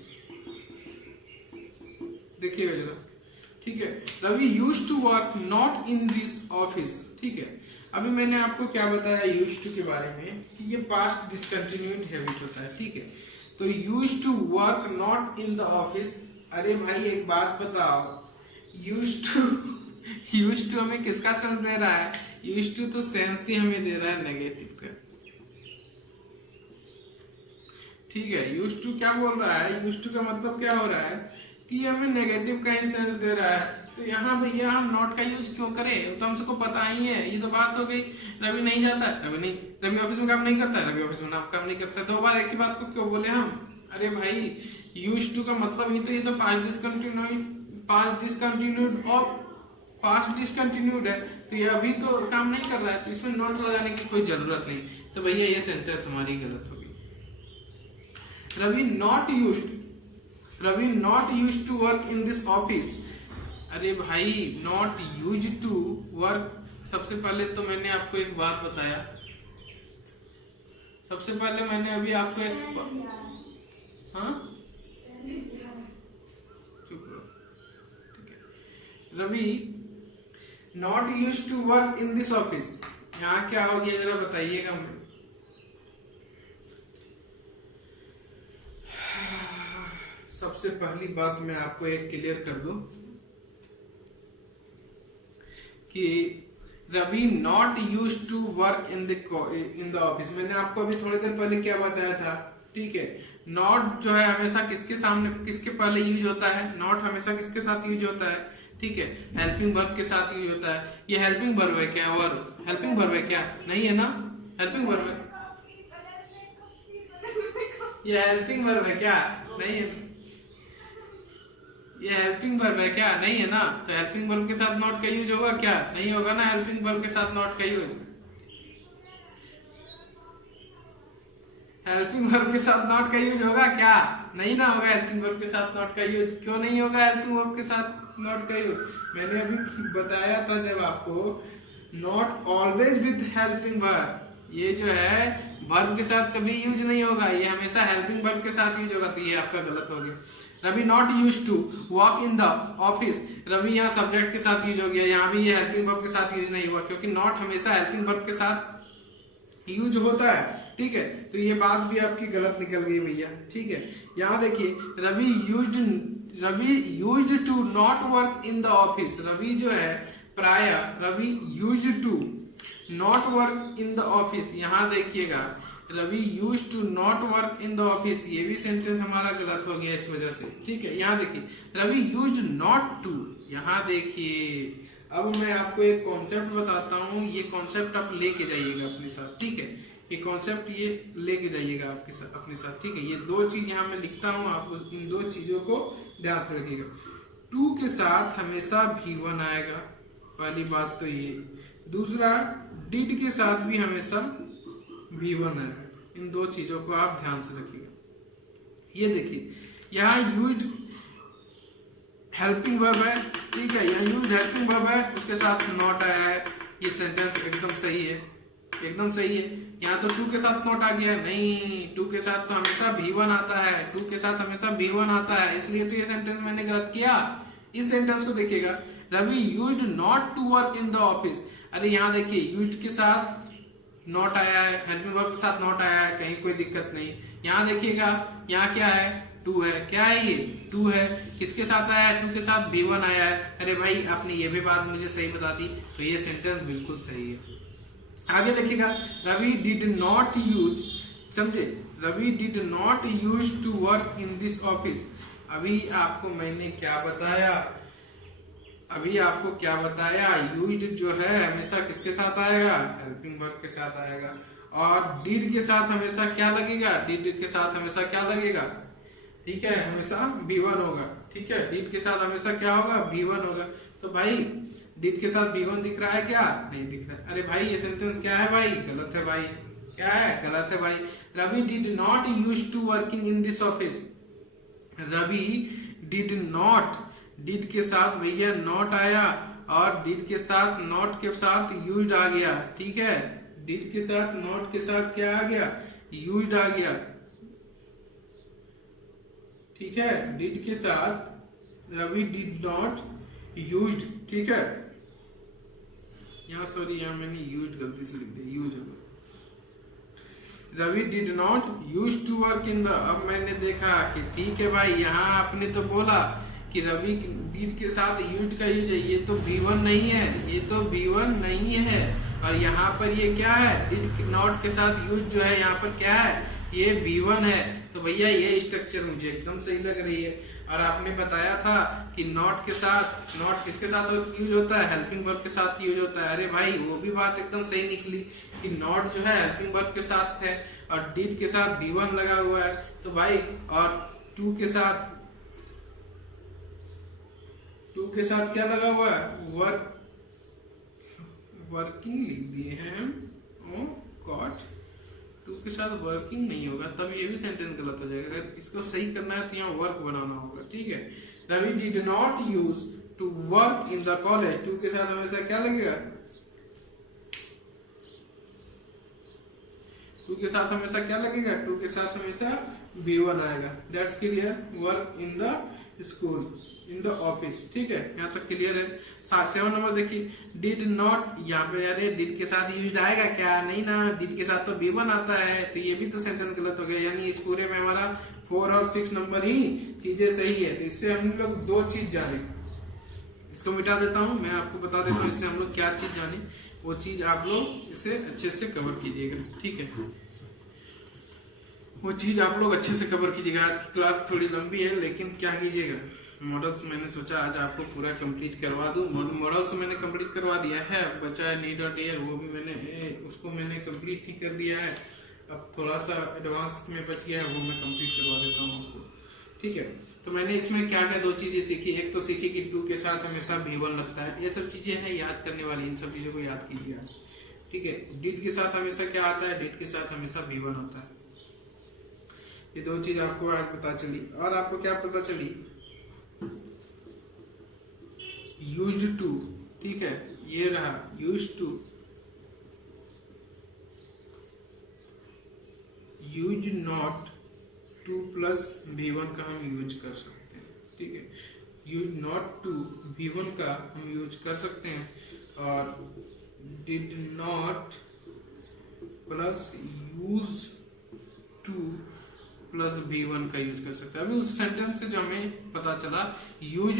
देखिएगा जरा, ठीक है। Ravi use to work not in this office. ठीक है, अभी मैंने आपको क्या बताया यूज टू के बारे में कि ये पास्ट डिसकंटिन्यूड हैबिट होता है। ठीक है, तो use to work not in the office. अरे भाई एक बात बताओ, यूज टू हमें किसका सेंस दे रहा है? यूज टू तो सेंस ही हमें दे रहा है नेगेटिव का। ठीक है, यूज टू क्या बोल रहा है? यूज टू का मतलब क्या हो रहा है कि हमें नेगेटिव का ही सेंस दे रहा है। तो यहाँ भैया हम नॉट का यूज क्यों करें? तो हम सबको पता ही है, ये तो बात हो गई। रवि नहीं जाता, रवि ऑफिस में काम नहीं करता, रवि ऑफिस में काम नहीं करता। दो बार एक ही बात को क्यों बोले हम? अरे भाई यूज टू का मतलब ही तो ये तो पास्ट डिसकंटिन्यूड है, तो ये अभी तो काम नहीं कर रहा है, तो इसमें नॉट लगाने की कोई जरूरत नहीं। तो भैया ये सेंटेंस हमारी गलत होगी। Ravi not use to work in this office. अरे भाई नॉट यूज टू वर्क, सबसे पहले तो मैंने आपको एक बात बताया। सबसे पहले मैंने अभी आपको एक हाँ चुप रहो, ठीक है। Ravi not use to work in this office, यहाँ क्या हो गया जरा बताइएगा मुझे। सबसे पहली बात मैं आपको एक क्लियर कर दूं कि Ravi not use to work in the office. मैंने आपको अभी थोड़ी देर पहले क्या बताया था? ठीक है, नॉट जो है हमेशा किसके पहले यूज होता है? नॉट हमेशा किसके साथ यूज होता है? ठीक है, हेल्पिंग वर्ब के साथ यूज होता है। ये हेल्पिंग वर्ब है क्या? वर्ब हेल्पिंग वर्ब है क्या? नहीं है ना, हेल्पिंग वर्ब है। ये हेल्पिंग वर्ब है क्या? नहीं है। ये हेल्पिंग वर्ब है क्या? नहीं है ना। तो हेल्पिंग वर्ब के साथ नॉट का यूज होगा क्या? नहीं होगा ना। हेल्पिंग वर्ब के साथ नॉट का यूज, हेल्पिंग वर्ब के साथ नॉट का यूज होगा क्या? नहीं ना होगा हेल्पिंग वर्ब के साथ नॉट का यूज। क्यों नहीं होगा हेल्पिंग वर्ब के साथ नॉट का यूज? मैंने अभी बताया था जब आपको, not always with helping verb, ये जो है वर्ब के साथ कभी यूज नहीं होगा, ये हमेशा हेल्पिंग वर्ब के साथ यूज होगा, तो ये आपका गलत हो गया। Ravi not use to walk in the office, Ravi यहाँ सब्जेक्ट के साथ यूज हो गया, यहाँ भी ये हेल्पिंग वर्ब के साथ यूज नहीं हुआ, क्योंकि नॉट हमेशा हेल्पिंग वर्ब के साथ यूज होता है। ठीक है, तो ये बात भी आपकी गलत निकल गई भैया। ठीक है, यहाँ देखिए Ravi used to not work in the office, Ravi जो है प्राय Ravi used to not work in the office, यहाँ देखिएगा Ravi used to not work in the office, ये भी सेंटेंस हमारा गलत हो गया इस वजह से। ठीक है, यहाँ देखिए रवि यूज्ड नॉट टू, यहाँ देखिए अब मैं आपको एक कॉन्सेप्ट बताता हूँ, ये कॉन्सेप्ट आप लेके जाइएगा अपने साथ। ठीक है, ये कॉन्सेप्ट ये लेके जाइएगा आपके साथ अपने साथ। ठीक है, ये दो चीज यहाँ मैं लिखता हूँ, आप इन दो चीजों को ध्यान से रखिएगा। टू के साथ हमेशा V1 आएगा, पहली बात तो ये। दूसरा डिड के साथ भी हमेशा V1 आएगा, इन दो चीजों को आप ध्यान से रखिएगा। ये देखिए यहाँ यूज्ड हेल्पिंग वर्ब है। ठीक है, यहाँ यूज्ड हेल्पिंग वर्ब है, उसके साथ नॉट आया है, ये सेंटेंस एकदम सही है, एकदम सही है। यहाँ तो टू के साथ नॉट आ गया है, नहीं टू के साथ तो हमेशा V1 आता है, टू के साथ हमेशा V1 आता है, इसलिए तो ये सेंटेंस मैंने गलत किया। इस सेंटेंस को देखिएगा, Ravi used not to work in the office, अरे यहाँ देखिए यूज्ड के साथ नॉट आया है, हेल्पिंग वर्ब के साथ नॉट आया है, कहीं कोई दिक्कत नहीं। यहाँ देखिएगा यहाँ क्या है, टू है, क्या है ये टू है, किसके साथ आया है, टू के साथ V1 आया है। अरे भाई आपने ये भी बात मुझे सही बता दी, तो ये सेंटेंस बिल्कुल सही है। आगे देखिएगा, रवि डिड नॉट यूज, समझे, Ravi did not use to work in this office. अभी आपको मैंने क्या बताया, अभी आपको क्या बताया, यूज्ड जो है हमेशा किसके साथ आएगा, हेल्पिंग वर्ब के साथ आएगा। और डिड के साथ हमेशा क्या लगेगा, डिड के साथ हमेशा क्या लगेगा, ठीक है, हमेशा V1 होगा। ठीक है, डिड के साथ हमेशा क्या होगा, V1 होगा। तो भाई डिड के साथ V1 दिख रहा है क्या, नहीं दिख रहा है। अरे भाई ये सेंटेंस क्या है भाई, गलत है भाई, क्या है, गलत है भाई। Ravi did not use to working in this office, Ravi did not, did के साथ भैया नॉट आया, और डिड के साथ नॉट के साथ यूज्ड आ गया। ठीक है, डिड के साथ नॉट के साथ क्या आ गया, यूज्ड आ गया। ठीक है, डिड के साथ रवि डिड नॉट यूज्ड, ठीक है, यहाँ सॉरी यहाँ मैंने यूज्ड गलती से लिख दिया, यूज होगा। Ravi did not use to work in the, अब मैंने देखा कि ठीक है भाई यहाँ आपने तो बोला कि रवि डिड के साथ यूज का यूज है, ये तो V1 नहीं है, ये तो V1 नहीं है। और यहाँ पर ये क्या है, डिड नॉट के साथ यूज जो है यहाँ पर क्या है, ये V1 है। तो भैया ये स्ट्रक्चर मुझे एकदम सही लग रही है। और आपने बताया था कि नॉट के साथ, नॉट किसके साथ यूज होता है, हेल्पिंग वर्ब के साथ यूज होता है। अरे भाई वो भी बात एकदम सही निकली कि नॉट जो है हेल्पिंग वर्ब के साथ है, और डिड के साथ V1 लगा हुआ है। तो भाई और टू के साथ क्या लगा हुआ है, वर्किंग लिख दिए हैं हम। ओ गॉड, टू के साथ वर्किंग नहीं होगा, तब ये भी सेंटेंस गलत हो जाएगा। अगर इसको सही करना है तो यहाँ वर्क बनाना होगा। ठीक है, Ravi did not use to work in the college, to के साथ हमेशा क्या लगेगा, टू के साथ हमेशा क्या लगेगा, टू के साथ हमेशा V1 आएगा। That's clear, work in the school, in the office. ठीक है, यहाँ तक क्लियर है। 7 नंबर देखिए, डिड नॉट, यहाँ पे अरे डिड के साथ यूज आएगा क्या, नहीं ना, डिड के साथ तो V1 आता है, तो ये भी तो सेंटेंस गलत हो गया। यानी इस पूरे में हमारा 4 और 6 नंबर ही चीजें सही है। तो इससे हम लोग दो चीज जाने, इसको मिटा देता हूँ, मैं आपको बता देता हूँ इससे हम लोग क्या चीज जाने, वो चीज आप लोग इसे अच्छे से कवर कीजिएगा। ठीक है, वो चीज आप लोग अच्छे से कवर कीजिएगा। आज की क्लास थोड़ी लंबी है, लेकिन क्या कीजिएगा, मॉडल्स मैंने सोचा आज आपको पूरा कंप्लीट करवा दूं। मॉडल्स मैंने कंप्लीट करवा दिया है, बचा है नीड और डेयर, वो भी मैंने उसको मैंने कंप्लीट ही कर दिया है। अब थोड़ा सा एडवांस में बच गया है, वो मैं कंप्लीट करवा देता हूँ आपको। ठीक है, तो मैंने इसमें क्या क्या दो चीजें सीखी। एक तो सीखी कि टू के साथ हमेशा V1 लगता है, ये सब चीजें हैं याद करने वाली, इन सब चीजों को याद कीजिए आप। ठीक है, डिड के साथ हमेशा क्या आता है, डिड के साथ हमेशा V1 होता है। ये दो चीज आपको आज पता चली। और आपको क्या पता चली, यूज्ड टू, ठीक है, ये रहा used to, use not to plus V1 का हम यूज कर सकते हैं, ठीक है। यूज नॉट टू V1 का हम यूज कर सकते हैं, और did not plus use to plus V1 का यूज कर सकते हैं। अभी उस सेंटेंस से जो हमें पता चला, use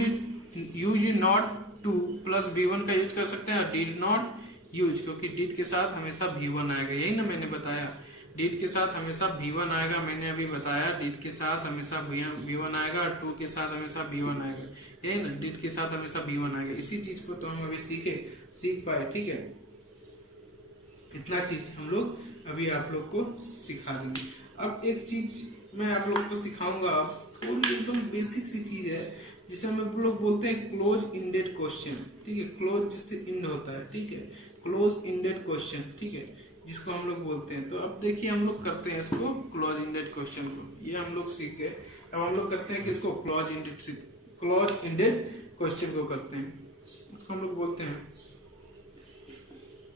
not to plus V1 का यूज कर सकते हैं, और डिड नॉट यूज, क्योंकि डिड के साथ हमेशा V1 आएगा, यही ना मैंने बताया, डिड के साथ हमेशा V1 आएगा। मैंने अभी बताया डिड के साथ हमेशा V1 आएगा, और टू के साथ हमेशा V1 आएगा, यही ना, डिड के साथ हमेशा V1 आएगा। इसी चीज को तो हम अभी सीख पाए, ठीक है। इतना चीज हम लोग अभी आप लोग को सिखा देंगे। अब एक चीज मैं आप लोग को सिखाऊंगा, थोड़ी एकदम बेसिक सी चीज है, जिसे हम लोग बोलते हैं क्लोज इंडेड क्वेश्चन, ठीक है। क्लोज जिससे इंड होता है, ठीक है, क्लोज इंडेड क्वेश्चन, ठीक है, जिसको हम लोग बोलते हैं। तो अब देखिए हम लोग करते हैं इसको, क्लोज इंडेड क्वेश्चन को, ये हम लोग सीख गए। अब हम लोग करते हैं कि इसको क्लोज इंडेड क्वेश्चन को करते हैं। इसको हम लोग बोलते हैं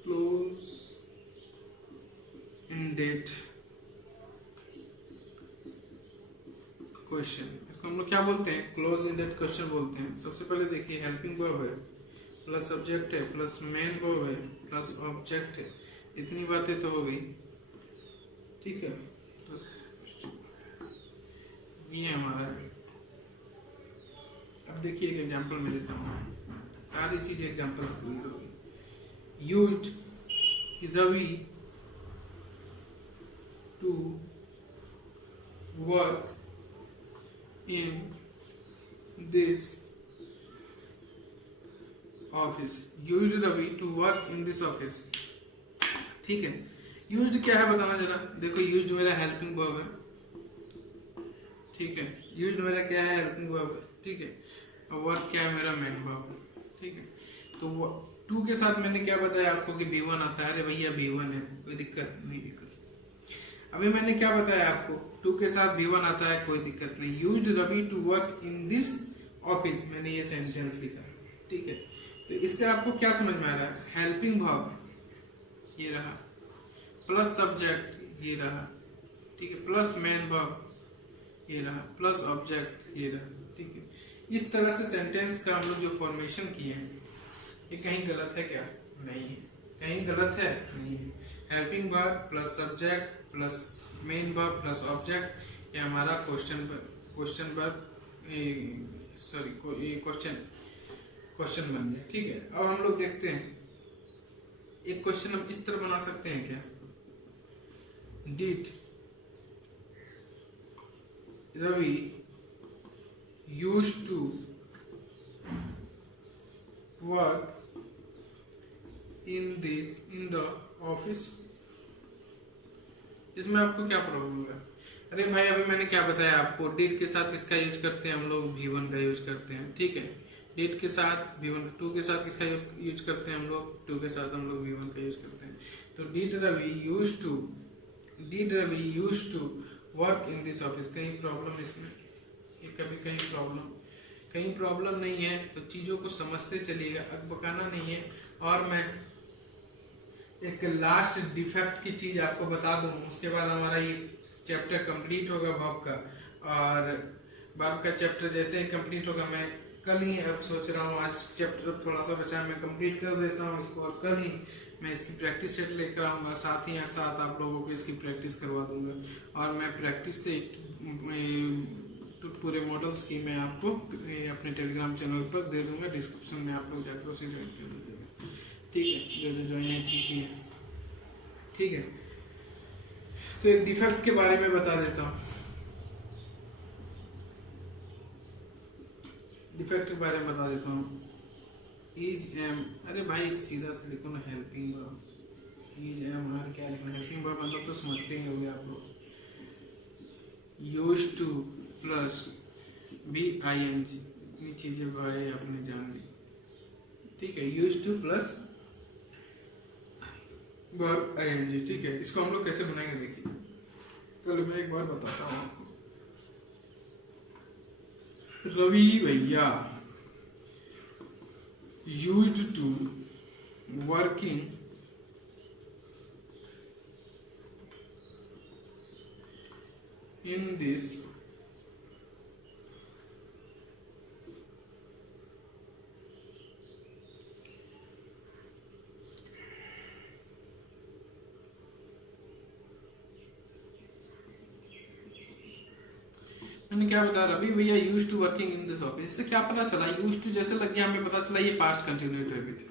क्लोज इंडेड क्वेश्चन। इसको हम लोग क्या बोलते हैं, क्लोज इंडेड क्वेश्चन बोलते हैं। सबसे पहले देखिए, हेल्पिंग वर्ब है, प्लस सब्जेक्ट है, प्लस मेन वर्ब है, प्लस ऑब्जेक्ट है। इतनी बातें तो हो गई, ठीक है। बस ये हमारा है। अब देखिए एक एग्जांपल मैं देता हूँ, सारी चीज एग्जांपल क्लियर होगी। Used Ravi to work in this office. Used Ravi to work in this office, ठीक है। यूज्ड क्या है बताना जरा। देखो यूज्ड मेरा हेल्पिंग वर्ब है, ठीक है। यूज्ड मेरा क्या है, हेल्पिंग वर्ब है, ठीक है। और वर्क क्या है, मेरा मेन वर्ब, ठीक है। तो टू के साथ मैंने क्या बताया आपको कि V1 आता है। अरे भैया V1 है, कोई दिक्कत नहीं, अभी मैंने क्या बताया आपको, टू के साथ V1 आता है, कोई दिक्कत नहीं। Used Ravi to work in this office, मैंने ये सेंटेंस लिखा, ठीक है। तो इससे आपको क्या समझ में आ रहा है, हेल्पिंग वर्ब ये रहा, प्लस सब्जेक्ट ये रहा, ठीक है, प्लस मेन वर्ब ये रहा, प्लस ऑब्जेक्ट ये रहा, ठीक है। इस तरह से सेंटेंस का हम लोग जो फॉर्मेशन किए हैं, ये कहीं गलत है क्या, नहीं है। कहीं गलत है, नहीं है। Helping verb plus subject plus main verb plus object, ये हमारा क्वेश्चन बन गया, ठीक है। अब हम लोग देखते हैं, एक क्वेश्चन हम इस तरह बना सकते हैं क्या, did Ravi used to work in the office. इसमें आपको क्या प्रॉब्लम होगा, अरे भाई अभी मैंने क्या बताया आपको, डिड के साथ किसका यूज करते हैं हम लोग, V1 का यूज करते हैं, ठीक है। डिड के साथ V1, टू के साथ किसका यूज करते हैं हम लोग, टू के साथ हम लोग V1 का यूज करते हैं। तो did Ravi used to work in this office, कहीं प्रॉब्लम इसमें, कभी कहीं प्रॉब्लम नहीं है। तो चीजों को समझते चलिएगा, अकबकाना नहीं है। और मैं एक लास्ट डिफेक्ट की चीज आपको बता दूं, उसके बाद हमारा ये चैप्टर कंप्लीट होगा वर्ब का। और वर्ब का चैप्टर जैसे ही कंप्लीट होगा, मैं कल ही अब सोच रहा हूँ, आज चैप्टर थोड़ा सा बचा है, मैं कंप्लीट कर देता हूँ इसको, और कल ही मैं इसकी प्रैक्टिस सेट लेकर आऊंगा, साथ ही साथ आप लोगों को इसकी प्रैक्टिस करवा दूंगा। और मैं प्रैक्टिस से तो पूरे मॉडल्स की मैं आपको अपने टेलीग्राम चैनल पर दे दूंगा, डिस्क्रिप्शन में आप लोग जाकर उसे ज्वाइन कर लीजिएगा, ठीक है। जो ज्वाइन है, ठीक है। तो एक डिफेक्ट के बारे में बता देता हूँ, इज एम, अरे भाई सीधा से लिखो ना, हेल्पिंग वर्ब, इज एम और क्या लिखना, हेल्पिंग वर्ब मतलब तो समझते ही होंगे आप लोग। यूज्ड टू प्लस VING, इतनी चीजें भाई आपने जान ली, ठीक है। Used to plus verb ING, ठीक है। इसको हम लोग कैसे बनाएंगे देखिए, चलो मैं एक बार बताता हूँ आपको। रवि भैया used to working in this मैंने क्या बता रहा अभी भैया used to working in this office, इससे क्या पता चला यूज्ड टू जैसे लग गया हमें पता चला ये past continued habit,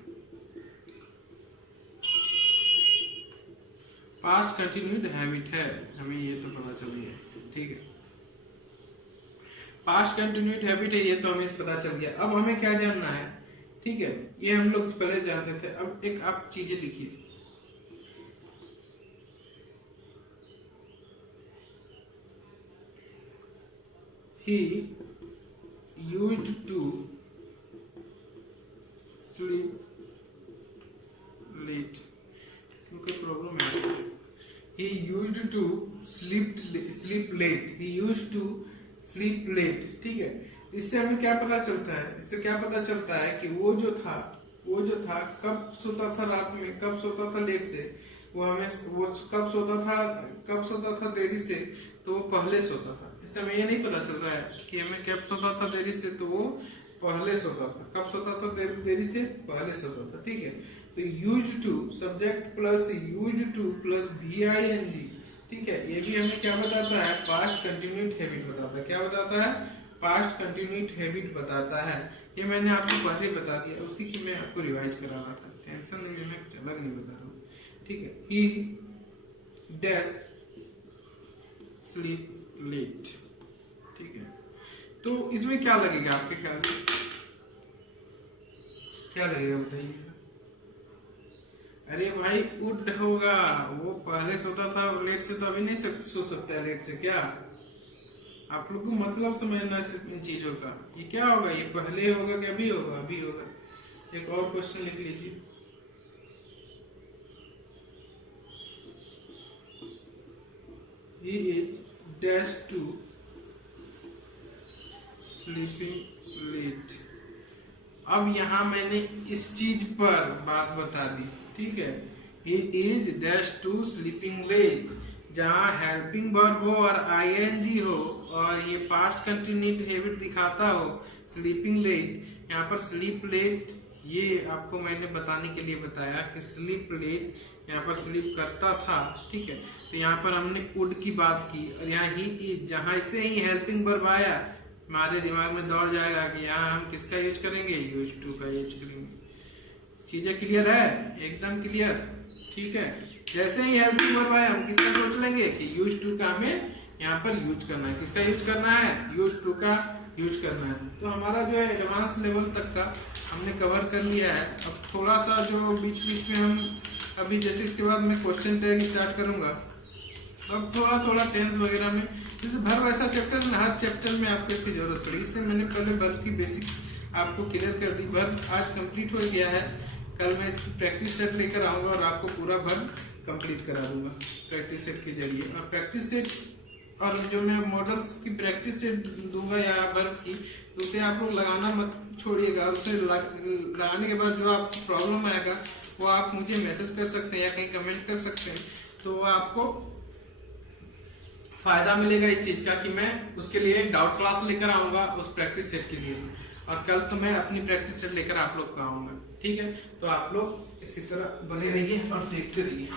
past continued habit है, हमें ये तो पता चल गया, ठीक है पास्ट कंटिन्यूड हैबिट है ये तो हमें पता चल गया। अब हमें क्या जानना है, ठीक है ये हम लोग पहले जानते थे, अब एक आप चीजें लिखिए he used to sleep late, कोई प्रॉब्लम है, he used to sleep late, he used to sleep late, ठीक है। इससे हमें क्या पता चलता है, इससे क्या पता चलता है कि वो जो था कब सोता था रात में, कब सोता था लेट से, वो कब सोता था देरी से, तो वो पहले सोता था। इससे हमें ये नहीं पता चल रहा है कि हमें कब सोता था देरी से, तो वो पहले सोता था, कब सोता था देरी से, पहले सोता था, ठीक है। तो used to subject plus used to plus VING, ठीक है, ये भी हमें क्या बताता है, पास्ट कंटिन्यूड हैबिट बताता है, क्या बताता है, पास्ट कंटिन्यूड हैबिट बताता है। ये मैंने आपको पहले बता दिया, उसी की मैं आपको रिवाइज करा रहा था, टेंशन नहीं, मैं अलग नहीं बता रहा हूँ, ठीक है। ही डैश स्लीप लेट, ठीक है। तो इसमें क्या लगेगा आपके ख्याल से, क्या लगेगा बताइए। अरे भाई उड होगा, वो पहले सोता था लेट से, तो अभी नहीं सो सकता है लेट से, क्या आप लोग को मतलब समझना है इन चीजों का। ये क्या होगा, ये पहले होगा कि अभी होगा, अभी होगा। एक और क्वेश्चन लिख लीजिए, he is dash to sleeping late। अब यहाँ मैंने इस चीज पर बात बता दी, ठीक है। he is dash to sleeping late, जहाँ हेल्पिंग वर्ब हो और ING हो और ये पास्ट कंटिन्यूड हैबिट दिखाता हो स्लीपिंग लेट, यहाँ पर स्लीप लेट, ये आपको मैंने बताने के लिए बताया कि स्लीप लेट यहाँ पर स्लीप करता था, ठीक है। तो यहाँ पर हमने वुड की बात की, और यहाँ ही इज, जहाँ से ही हेल्पिंग वर्ब आया हमारे दिमाग में दौड़ जाएगा कि यहाँ हम किसका यूज करेंगे, यूज टू का यूज करेंगे। चीजें क्लियर है, एकदम क्लियर, ठीक है। जैसे ही हेल्पिंग वर्ब आया हम किसका सोच लेंगे कि यूज टू का हमें यहाँ पर यूज करना है, किसका यूज करना है, यूज टू का यूज करना है। तो हमारा जो है एडवांस लेवल तक का हमने कवर कर लिया है। अब थोड़ा सा जो बीच बीच में हम अभी जैसे इसके बाद मैं क्वेश्चन टैग स्टार्ट करूंगा, अब थोड़ा टेंस वगैरह में, जैसे वर्ब ऐसा चैप्टर में हर चैप्टर में आपको इसकी जरूरत पड़ेगी, इसलिए मैंने पहले वर्ब की बेसिक आपको क्लियर कर दी। वर्ब आज कंप्लीट हो गया है, कल मैं इसकी प्रैक्टिस सेट लेकर आऊंगा और आपको पूरा वर्ब कंप्लीट करा दूंगा प्रैक्टिस सेट के जरिए। और प्रैक्टिस सेट और जो मैं मॉडल्स की प्रैक्टिस सेट दूंगा या वर्ब की, तो उसे आप लोग लगाना मत छोड़िएगा। उसे लगाने के बाद जो आपको प्रॉब्लम आएगा वो आप मुझे मैसेज कर सकते हैं या कहीं कमेंट कर सकते हैं, तो आपको फायदा मिलेगा इस चीज का कि मैं उसके लिए एक डाउट क्लास लेकर आऊंगा उस प्रैक्टिस सेट के लिए, और कल तो मैं अपनी प्रैक्टिस सेट लेकर आप लोग को आऊंगा, ठीक है। तो आप लोग इसी तरह बने रहिए और देखते रहिए।